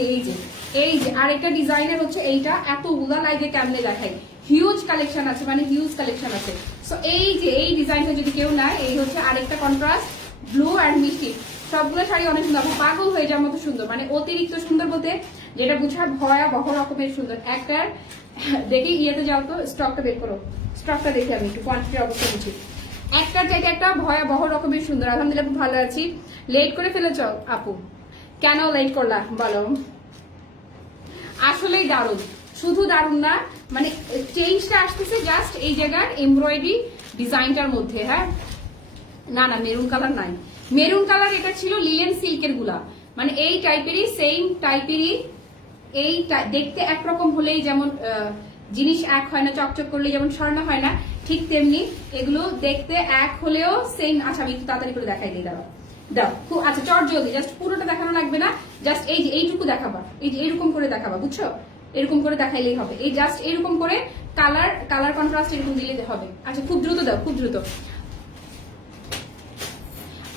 এই যে আরেকটা ডিজাইনের হচ্ছে এইটা। এত উলা লাগে কেমনে দেখাই, হিউজ কালেকশন আছে, মানে হিউজ কালেকশন আছে। সো এই যে এই ডিজাইনটা যদি কেউ নেয়, এই হচ্ছে আরেকটা কন্ট্রাস্ট ব্লু অ্যান্ড মিষ্টি। সবগুলো শাড়ি অনেক সুন্দর, পাগল হয়ে যাওয়ার মতো সুন্দর, মানে অতিরিক্ত সুন্দর বলতে যেটা বুঝার ভয়াবহ রকমের সুন্দর। একটার দেখি ইয়েতে যাও তো, স্টকটা বের করো, স্টকটা দেখে আমি একটু কোয়ান্টিটির অবস্থা বুঝি। একটার থেকে একটা ভয়াবহ রকমের সুন্দর। আলহামদুলিল্লাহ খুব ভালো আছি। লেট করে ফেলেছ আপু, কেন লেট করলা বলো? আসলেই দারুণ, শুধু দারুণ না, মানে চেঞ্জটা আসতেছে জাস্ট এই জায়গার এমব্রয়ডারি ডিজাইনটার মধ্যে। হ্যাঁ না না মেরুন কালার নাই, মেরুন কালার এটা ছিল লিলেন সিল্কের গুলা, মানে এই টাইপেরই, সেম টাইপেরই। এই দেখতে একরকম হলেই যেমন জিনিস এক হয় না, চকচক করলে যেমন স্বর্ণ হয় না, ঠিক তেমনি এগুলো দেখতে এক হলেও সেম। আচ্ছা আমি একটু তাড়াতাড়ি করে দেখাই দিই, দাঁড়াও দাও। আচ্ছা চট জলদি, জাস্ট পুরোটা দেখানো লাগবে না, জাস্ট এই যে এইটুকু দেখাবা, এই যে এরকম করে দেখাবা, বুঝছো? এরকম করে দেখাইলেই হবে, এই জাস্ট এরকম করে কালার কন্ট্রাস্ট এরকম দিলে হবে। আচ্ছা খুব দ্রুত দাও, খুব দ্রুত।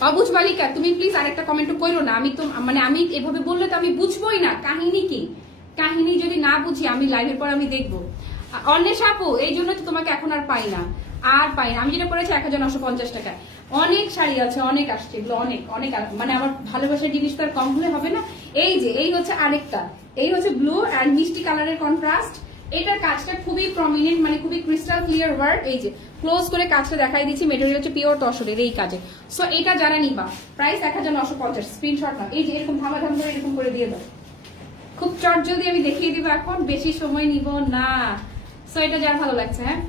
অবুঝ বালিকা তুমি প্লিজ আরেকটা কমেন্ট করো না, আমি তো মানে আমি এভাবে বললে তো আমি বুঝবোই না কাহিনী কি। কাহিনী যদি না বুঝি আমি লাইভের পর আমি দেখবো। অন্বেষ আপু এই জন্য তো তোমাকে এখন আর পাই না, আমি যেটা করেছি 1950 টাকা। অনেক শাড়ি আছে, অনেক আসছে, এগুলো অনেক অনেক, মানে আমার ভালোবাসার জিনিস তো আর কম হলে হবে না। এই যে এই হচ্ছে আরেকটা, এই হচ্ছে ব্লু অ্যান্ড মিষ্টি কালারের কন্ট্রাস্ট। এটার কাজটা খুবই প্রমিনেন্ট, মানে খুবই ক্রিস্টাল ক্লিয়ার ওয়ার্ক। এই যে ক্লোজ করে কাজটা দেখাই দিচ্ছি, মেটেরিয়াল হচ্ছে পিওর তসরের এই কাজে। সো এটা যারা নিবা প্রাইস 1950, স্ক্রিনশট নাও। এই যে এরকম ধামাধাম করে এরকম করে দিয়ে দাও, খুব চট জলদি আমি দেখিয়ে দিব, এখন বেশি সময় নিব না। সো এটা যার ভালো লাগছে। হ্যাঁ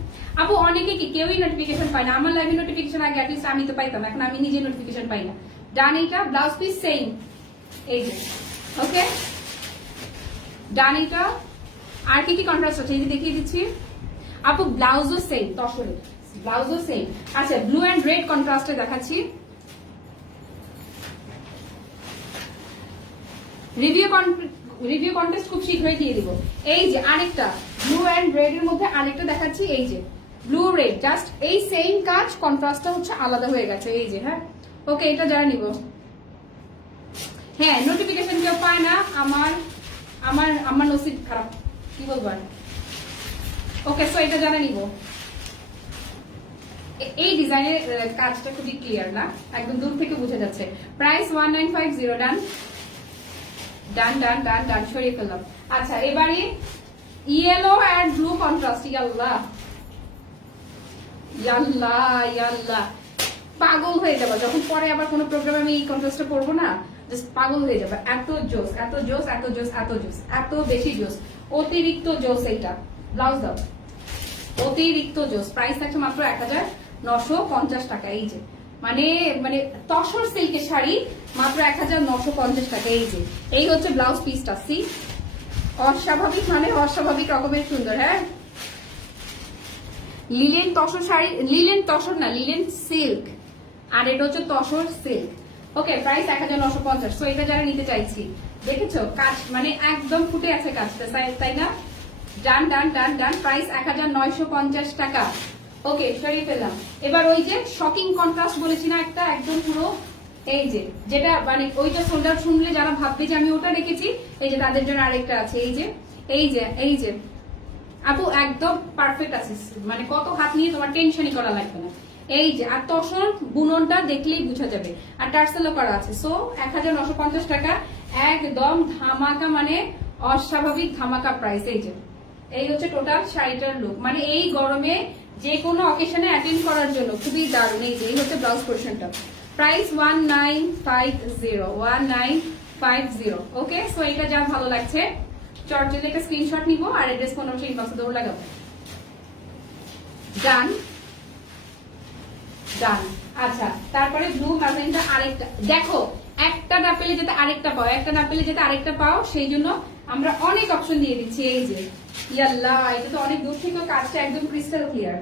আপু অনেকে কি কেউই নোটিফিকেশন পায় না, আমার লাইভে নোটিফিকেশন আগে অ্যাটলিস্ট আমি তো পাইতাম, এখন আমি নিজে নোটিফিকেশন পাই না। ডান, এইটা ব্লাউজ পিস সেম, এই যে ওকে ডান। এটা আর কি কি কন্ট্রাস্ট আছে এই যে দেখিয়ে দিচ্ছি আপু, ব্লাউজও সেম, তসরে ব্লাউজও সেম। আচ্ছা ব্লু অ্যান্ড রেড কন্ট্রাস্টে দেখাচ্ছি, রিভিউ কন্টেস্ট খুব শীঘ্রই দিয়ে দিব। এই যে আরেকটা ব্লু অ্যান্ড রেড এর মধ্যে আরেকটা দেখাচ্ছি, এই যে ব্লু রেড, জাস্ট এই সেম কাজ, কন্ট্রাস্টটা হচ্ছে আলাদা হয়ে গেছে। এই যে হ্যাঁ ওকে এটা যারা নিব, হ্যাঁ নোটিফিকেশন কেউ পায় না, আমার আমার আমার নসিব খারাপ, কি বলবো। ওকে সো এটা যারা নিব, এই ডিজাইনের কাজটা খুবই ক্লিয়ার না, একদম দূর থেকে বোঝা যাচ্ছে। প্রাইস 1950। ডান ডান ডান ডান ডান সরিয়ে ফেললাম। আচ্ছা এবারে ইয়েলো অ্যান্ড ব্লু কন্ট্রাস্ট, ইয়াল্লাহ ইয়াল্লাহ ইয়াল্লাহ, পাগল হয়ে যাবে যখন পরে আবার কোনো প্রোগ্রামে আমি এই কন্ট্রাস্টটা পরবো না, জাস্ট পাগল হয়ে যাবে। এত জোস এত জোস এত জোস এত জোস, এত বেশি জোস, অতিরিক্ত জোস। এইটা ব্লাউজ দাও, অতিরিক্ত জোস। প্রাইস থাকছে মাত্র 1950 টাকা। এই যে মানে মানে তসর সিল্কের শাড়ি মাত্র 1950 টাকা। এই যে এই হচ্ছে ব্লাউজ পিসটা, সি অস্বাভাবিক, মানে অস্বাভাবিক রকমের সুন্দর। হ্যাঁ লিলেন তসর শাড়ি, লিলেন তসর না, লিলেন সিল্ক, আর এটা হচ্ছে tussar silk. Okay price 1950। So এটা যারা নিতে চাইছি, দেখেছো কাজ মানে একদম ফুটে আছে কাজটা, তাই না? ডান ডান ডান ডান। প্রাইস 1950 টাকা। ওকে সরিয়ে ফেললাম। এবার ওই যে শকিং কন্ট্রাস্ট বলেছি না একটা, একদম পুরো এই যে যেটা মানে ওইটা সোল্ডার শুনলে যারা ভাববে যে আমি ওটা রেখেছি, এই যে তাদের জন্য আরেকটা আছে। এই যে এই যে এই যে আপু একদম পারফেক্ট আছে, মানে কত হাত নিয়ে তোমার টেনশনই করা লাগবে না। এই যে আর তসর বুননটা দেখলেই বোঝা যাবে, আর টার্সেলও করা আছে। সো 1950 টাকা একদম ধামাকা, মানে অস্বাভাবিক ধামাকা প্রাইস। এই যে এই হচ্ছে টোটাল শাড়িটার লুক, মানে এই গরমে যে কোনো অকেশনে অ্যাটেন্ড করার জন্য খুবই দারুণ। এই যে এই হচ্ছে ব্লাউজ পোর্শনটা। প্রাইস 1950। ওকে সো এটা যা ভালো লাগছে চটজলদি একটা স্ক্রিনশট নিব আর অ্যাড্রেস ফোন নম্বর ইনবক্সে দৌড় লাগাবো। ডান ডান। আচ্ছা, তারপরে ব্লু ম্যাজেন্টা আরেকটা, দেখো একটা না পেলে যেতে আরেকটা পাও, একটা না পেলে যেতে আরেকটা পাও, সেই জন্য আমরা অনেক অপশন দিয়ে দিচ্ছি। এই যে ইয়াল্লা, এটা তো অনেক দূর থেকে কাজটা একদম ক্রিস্টাল ক্লিয়ার,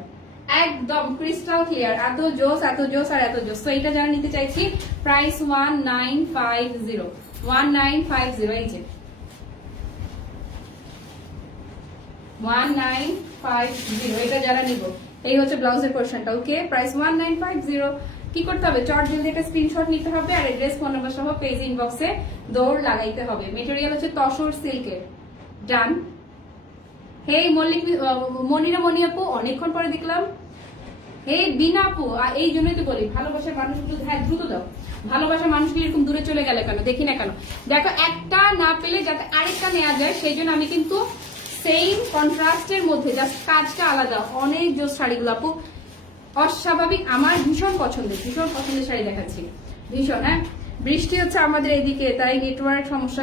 একদম ক্রিস্টাল ক্লিয়ার, এত জোস এত জোস আর এত জোস। তো এটা যারা নিতে চাইছি প্রাইস 1950, 1950। এই যে 1950, এটা যারা নিব। এই হচ্ছে ব্লাউজের পোরশনটা। ওকে, প্রাইস 1950। কি করতে হবে, চট জলদি একটা স্ক্রিনশট নিতে হবে আর অ্যাড্রেস ফোন নাম্বার সহ পেজ ইনবক্সে দৌড় লাগাইতে হবে। মেটেরিয়াল হচ্ছে তসর সিল্কের। ডান। হেই মল্লিক, মনিরা মনি আপু, অনেকক্ষণ পরে দেখলাম। হেই বিনা আপু, এই জন্যই তো বলি ভালোবাসার মানুষগুলো, হ্যাঁ দ্রুত দাও। ভালোবাসার মানুষগুলো এরকম দূরে চলে গেলে কেন, দেখি না কেন। দেখো একটা না পেলে যাতে আরেকটা নেওয়া যায়, সেই জন্য আমি কিন্তু সেম কন্ট্রাস্টের মধ্যে জাস্ট কাজটা আলাদা। অনেক জোস শাড়িগুলো আপু, অস্বাভাবিক, আমার ভীষণ পছন্দের শাড়ি দেখাচ্ছি, ভীষণ। হ্যাঁ, বৃষ্টি হচ্ছে আমাদের এদিকে, তাই নেটওয়ার্ক সমস্যা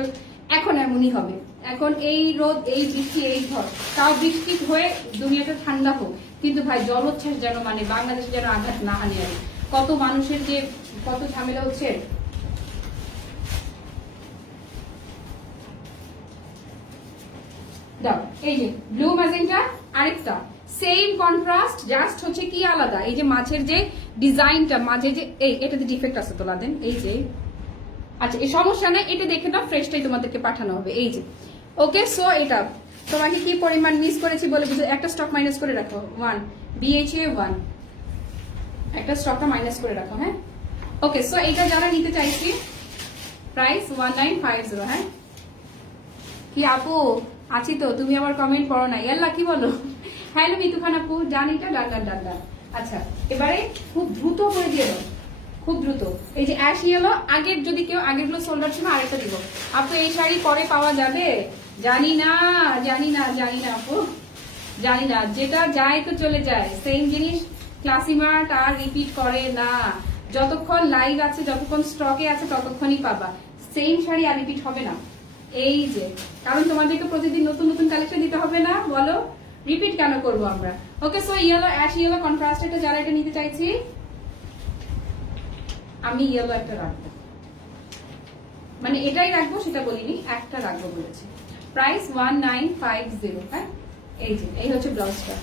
এখন এমনই হবে। এখন এই রোদ, এই বৃষ্টি, এই ঝড়, তাও বৃষ্টি হয়ে দুনিয়াটা ঠান্ডা হোক, কিন্তু ভাই জলোচ্ছ্বাস যেন মানে বাংলাদেশে যেন আঘাত না হানি আর। কত মানুষের যে কত ঝামেলা হচ্ছে। দাও, এই যে ব্লু ম্যাজেন্টা আরেকটা সেম কন্ট্রাস্ট, জাস্ট হচ্ছে কি আলাদা, এই যে মাঝের যে ডিজাইনটা, মাঝে যে এই এটাতে ডিফেক্ট আছে তো লাদেন, এই যে। আচ্ছা, এই সমস্যা না, এটা দেখে দাও, ফ্রেশটাই তোমাদেরকে পাঠানো হবে। এই যে ওকে, সো এটা তোমাকে কি পরিমাণ মিস করেছি বলে বুঝে একটা স্টক মাইনাস করে রাখো, 1 BHA 1, একটা স্টকটা মাইনাস করে রাখো। হ্যাঁ, ওকে, সো এটা যারা নিতে চাইছি প্রাইস 1950। হ্যাঁ, কি আপু আছি তো, তুমি আবার কমেন্ট পড়ো না, ইয়াল্লা কি বলো। হ্যালো মিতু খান আপু, জানিটা ডান ডান ডান ডান। আচ্ছা, এবারে খুব দ্রুত করে দিয়ে দাও, খুব দ্রুত। এই যে অ্যাশ ইয়েলো, আগের যদি কেউ আগের গুলো সোল্ডার ছিল আরেকটা দিব আপু। এই শাড়ি পরে পাওয়া যাবে জানি না, জানি না, জানি না আপু, জানি না। যেটা যায় তো চলে যায়, সেম জিনিস ক্লাসি মার্ট আর রিপিট করে না। যতক্ষণ লাইভ আছে, যতক্ষণ স্টকে আছে, ততক্ষণই পাবা। সেম শাড়ি আর রিপিট হবে না। এই যে, কারণ তোমাদেরকে প্রতিদিন নতুন নতুন কালেকশন দিতে হবে না, বলো রিপিট কেন করবো আমরা। Okay, so yellow, ash yellow contrast, এটা যারা এটা নিতে চাইছি, আমি ইয়েলো একটা রাখবো, মানে এটাই রাখবো সেটা বলিনি, একটা রাখবো বলেছি। প্রাইস 1950। হ্যাঁ, এই যে এই হচ্ছে ব্লাউজটা।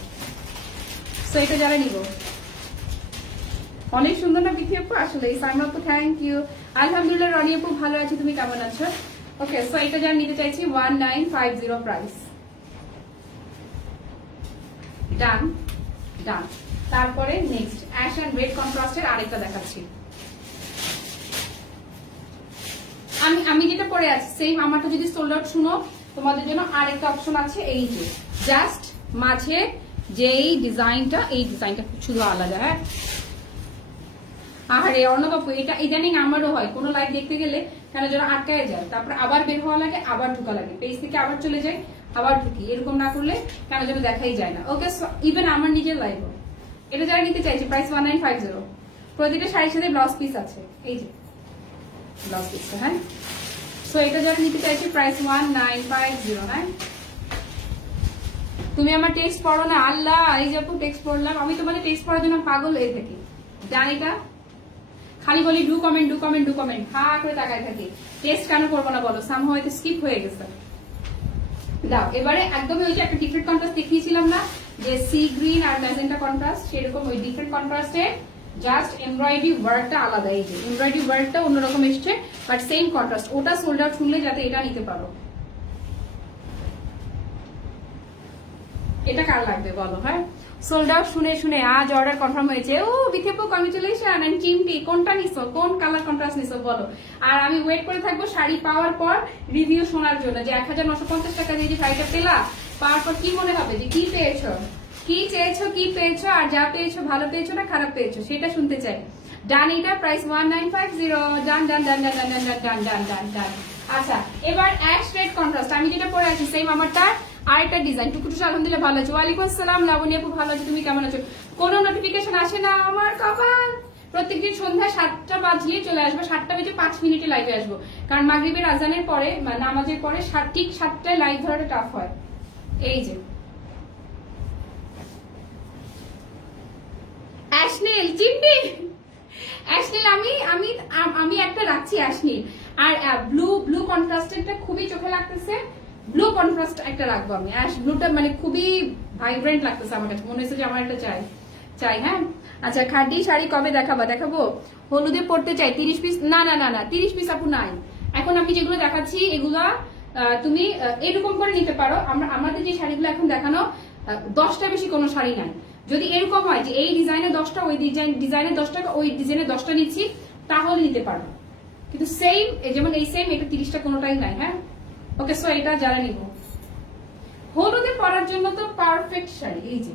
সো এটা যারা নিব, অনেক সুন্দর না বিথি আপু, আসলে সাইমা আপু থ্যাংক ইউ। আলহামদুলিল্লাহ রনি আপু ভালো আছি, তুমি কেমন আছো? ওকে, সো এটা যারা নিতে চাইছি 1950 প্রাইস। ডান ডান। তারপরে নেক্সট অ্যাশ এন্ড রেড কন্ট্রাস্টের আরেকটা দেখাচ্ছি। আমি যেটা পরে আছি সেম, আমারটা যদি সোল্ড আউট শুনো, তোমাদের জন্য আরেকটা অপশন আছে। এই যে জাস্ট মাঝে যেই ডিজাইনটা, এই ডিজাইনটা শুধু আলাদা। হ্যাঁ, আরে অর্ণব আপু, এটা ইদানিং আমারও হয়, কোনো লাইভ দেখতে গেলে কেন যেন আটকায় যায়, তারপর আবার বের হওয়া লাগে, আবার ঢুকা লাগে, পেজ থেকে আবার চলে যায়, আবার ঢুকি, এরকম না করলে কেন যেন দেখাই যায় না। ওকে, ইভেন আমার নিজের লাইভও। এটা যারা নিতে চাইছে প্রাইস 1950। প্রতিটা শাড়ির সাথে ব্লাউজ পিস আছে, এই যে ব্লাউজ পিসটা। হ্যাঁ, সো এটা যারা নিতে চাইছে প্রাইস 1950। হ্যাঁ, তুমি আমার টেক্সট পড়ো না, আল্লাহ এই যে আপু টেক্সট পড়লাম, আমি তোমাদের টেক্সট পড়ার জন্য পাগল হয়ে থাকি, জানিটা খালি বলি do comment, do comment, do comment, হা করে তাকায় থাকি, টেস্ট কেন করবো না বলো, সাম হয়তো স্কিপ হয়ে গেছে। দাও, এবারে একদমই ওই যে একটা ডিফারেন্ট কন্ট্রাস্ট দেখিয়েছিলাম না, যে সি গ্রিন আর ম্যাজেন্টা কন্ট্রাস্ট, সেরকম ওই ডিফারেন্ট কন্ট্রাস্টে জাস্ট এমব্রয়ডারি ওয়ার্কটা আলাদা। এই যে এমব্রয়ডারি ওয়ার্কটা অন্যরকম এসছে, বাট সেম কন্ট্রাস্ট। ওটা সোল্ড আউট শুনলে যাতে এটা নিতে পারো। এটা কার লাগবে বলো? হ্যাঁ, সোল্ড আউট শুনে শুনে আজ অর্ডার কনফার্ম হয়েছে। ও বিথেপো কংগ্রেচুলেশন, এন্ড চিম্পি কোনটা নিছো, কোন কালার কন্ট্রাস্ট নিছো বলো। আর আমি ওয়েট করে থাকবো শাড়ি পাওয়ার পর রিভিউ শোনার জন্য, যে 1950 টাকা দিয়ে যে শাড়িটা পেলা, পাওয়ার পর কি মনে হবে, যে কি পেয়েছো, কি চেয়েছো, কি পেয়েছো, আর যা পেয়েছো ভালো পেয়েছো না খারাপ পেয়েছো, সেটা শুনতে চাই। ডান, এটা প্রাইস 1950। ডান done done done done done done done done ডান। আচ্ছা, এবার অ্যাশ রেড কন্ট্রাস্ট, আমি যেটা পরে আছি সেম আমারটা, আরেকটা ডিজাইন। টুকুটুস আলহামদুলিল্লাহ ভালো আছো, ওয়ালাইকুম আসসালাম লাবণী আপু ভালো আছো, তুমি কেমন আছো? কোনো নোটিফিকেশন আসে না আমার কপাল। প্রত্যেকদিন সন্ধ্যা 7টা বাজিয়ে চলে আসবো, 7টা বেজে 5 মিনিটে লাইভে আসবো, কারণ মাগরিবের আজানের পরে নামাজের পরে ঠিক 7টায় লাইভ ধরাটা টাফ হয়। এই যে অ্যাশ নেল চিমটি অ্যাশনীল আমি আমি আমি একটা রাখছি অ্যাশনীল, আর ব্লু ব্লু কন্ট্রাস্টেডটা খুবই চোখে লাগতেছে, ব্লু কন্ট্রাস্ট একটা রাখবো আমি। অ্যাশ ব্লুটা মানে খুবই ভাইব্রেন্ট লাগতেছে আমার কাছে, মনে হচ্ছে যে আমার একটা চাই চাই। হ্যাঁ আচ্ছা, খাদি শাড়ি কবে দেখাবো? হলুদে পড়তে চাই 30 পিস। না না না না 30 পিস আপু নাই এখন। আমি যেগুলো দেখাচ্ছি এগুলা তুমি এরকম করে নিতে পারো। আমাদের যে শাড়িগুলো এখন দেখানো 10টা বেশি কোনো শাড়ি নাই। যদি এরকম হয় যে এই ডিজাইনের 10টা, ওই ডিজাইনের 10টা, ওই ডিজাইনের 10টা নিচ্ছি, তাহলে নিতে পারো। কিন্তু সেম যেমন এই সেম এটা 30টা কোনোটাই নাই। হ্যাঁ ওকে, সো এটা যারা নিব হলুদে পরার জন্য তো পারফেক্ট শাড়ি, এই যে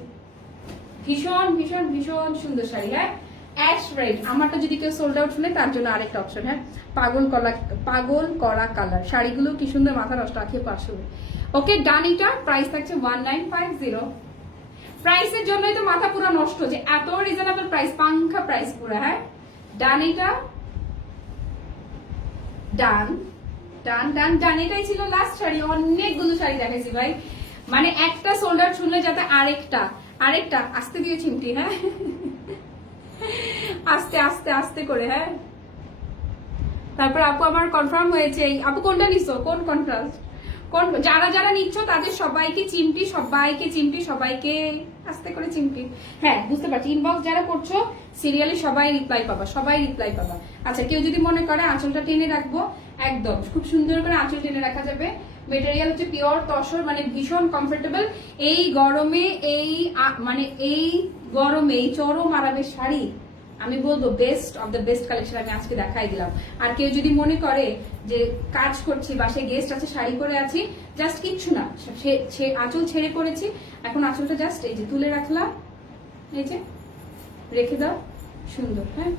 ভীষণ ভীষণ ভীষণ সুন্দর শাড়ি। হ্যাঁ অ্যাশ রেড, আমারটা যদি কেউ সোল্ড আউট শুনে তার জন্য আরেকটা অপশন। হ্যাঁ পাগল করা কালার শাড়িগুলো কি সুন্দর, মাথা নষ্ট আঁকিয়ে পাশে। ওকে ডান, এটার প্রাইস থাকছে 1950। প্রাইসের জন্যই তো মাথা পুরো নষ্ট, যে এত রিজনেবল প্রাইস, পাংখা প্রাইস পুরো। হ্যাঁ ডান, এটা ডান ডান ডান ডান, এটাই ছিল লাস্ট শাড়ি। অনেকগুলো শাড়ি দেখাইছি ভাই, মানে একটা সোল্ড আউট শুনলে যাতে আরেকটা আস্তে দিয়ে চিমটি। হ্যাঁ আস্তে আস্তে আস্তে করে। হ্যাঁ তারপর আপু আমার কনফার্ম হয়েছে। আপু কোনটা নিছো, কোন কন্ট্রাস্ট, কোন যারা যারা নিচ্ছ তাদের সবাইকে চিমটি, সবাইকে আস্তে করে চিমটি। হ্যাঁ বুঝতে পারছি, ইনবক্স যারা করছো সিরিয়ালি সবাই রিপ্লাই পাবা। আচ্ছা কেউ যদি মনে করে আঁচলটা টেনে রাখবো, একদম খুব সুন্দর করে আঁচল টেনে রাখা যাবে। মেটেরিয়াল হচ্ছে পিওর তসর, মানে ভীষণ কমফোর্টেবল। এই গরমে এই চরম আরামের শাড়ি আমি বলবো best of the best collection আমি আজকে দেখাই দিলাম। আর কেউ যদি মনে করে যে কাজ করছি, বাসায় গেস্ট আছে, শাড়ি পরে আছি, জাস্ট কিচ্ছু না, সে আঁচল ছেড়ে পড়েছি, এখন আঁচলটা জাস্ট এই যে তুলে রাখলাম, এই যে রেখে দাও, সুন্দর। হ্যাঁ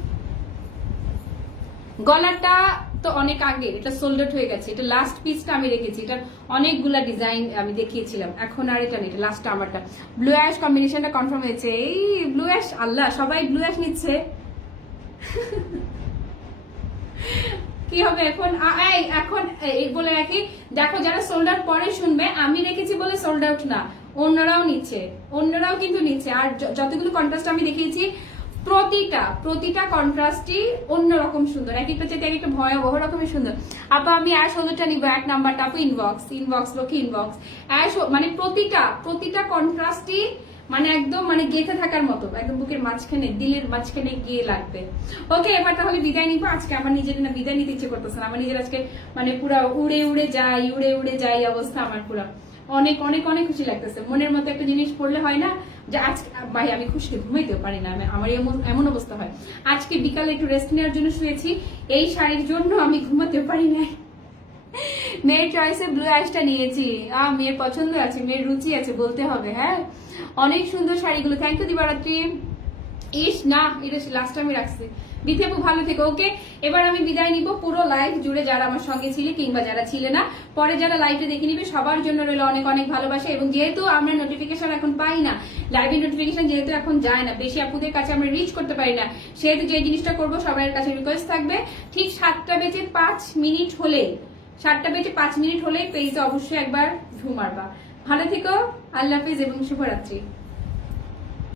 গলাটা তো অনেক আগে এটা সোল্ড আউট হয়ে গেছে, এটা লাস্ট পিসটা আমি রেখেছি, এটা অনেকগুলা ডিজাইন আমি দেখিয়েছিলাম, এখন আর এটা নেই, এটা লাস্টটা আমারটা। ব্লু অ্যাশ কম্বিনেশনটা কনফার্ম হয়েছে। এই ব্লু অ্যাশ, আল্লাহ সবাই ব্লু অ্যাশ নিচ্ছে। কি হবে এখন? এখন এই বলে রাখি, দেখো যারা সোল্ড আউট পরে শুনবে, আমি রেখেছি বলে সোল্ড আউট না, অন্যরাও কিন্তু নিচ্ছে। আর যতগুলো কন্ট্রাস্ট আমি দেখিয়েছি প্রতিটা কন্ট্রাস্টই অন্যরকম সুন্দর, এক একটা চেয়ে এক একটা ভয়াবহ রকমের সুন্দর। আপা আমি অ্যাশ হলুদটা নিব, এক নাম্বারটা আপু ইনবক্স লোকে ইনবক্স। অ্যাশ মানে প্রতিটা কন্ট্রাস্টই মানে একদম মানে গেঁথে থাকার মতো, একদম বুকের মাঝখানে, দিলের মাঝখানে গিয়ে লাগবে। ওকে এবার তাহলে বিদায় নিবো। আজকে আমার নিজের না বিদায় নিতে ইচ্ছে করতেছে না, আমার নিজের আজকে মানে পুরা উড়ে উড়ে যাই অবস্থা আমার পুরা। অনেক অনেক অনেক খুশি লাগতেছে, মনের মতো একটা জিনিস পড়লে হয় না যে আজকে ভাই আমি খুশি ঘুমাইতেও পারি না, আমার এমন অবস্থা হয়। আজকে বিকালে একটু রেস্ট নেওয়ার জন্য শুয়েছি, এই শাড়ির জন্য আমি ঘুমাতেও পারি না। মেয়ের চয়েসে ব্লু অ্যাশটা নিয়েছি, মেয়ের পছন্দ আছে, মেয়ের রুচি আছে বলতে হবে। হ্যাঁ অনেক সুন্দর শাড়িগুলো, থ্যাংক ইউ দিবারাত্রি। ইস না, এটা লাস্ট আমি রাখছি। বিথি আপু ভালো থেকো। ওকে এবার আমি বিদায় নিব। পুরো লাইভ জুড়ে যারা আমার সঙ্গে ছিলে কিংবা যারা ছিলে না, পরে যারা লাইভে দেখে নিবে, সবার জন্য রইল অনেক অনেক ভালোবাসা। এবং যেহেতু আমরা নোটিফিকেশন এখন পাই না, লাইভের নোটিফিকেশন যেহেতু এখন যায় না, বেশি আপুদের কাছে আমরা রিচ করতে পারি না, সেহেতু যে জিনিসটা করবো সবার কাছে রিকোয়েস্ট থাকবে, ঠিক 7টা বেজে 5 মিনিট হলেই পেজে অবশ্যই একবার ঝুমারবা। ভালো থেকো, আল্লাহ হাফিজ এবং শুভরাত্রি।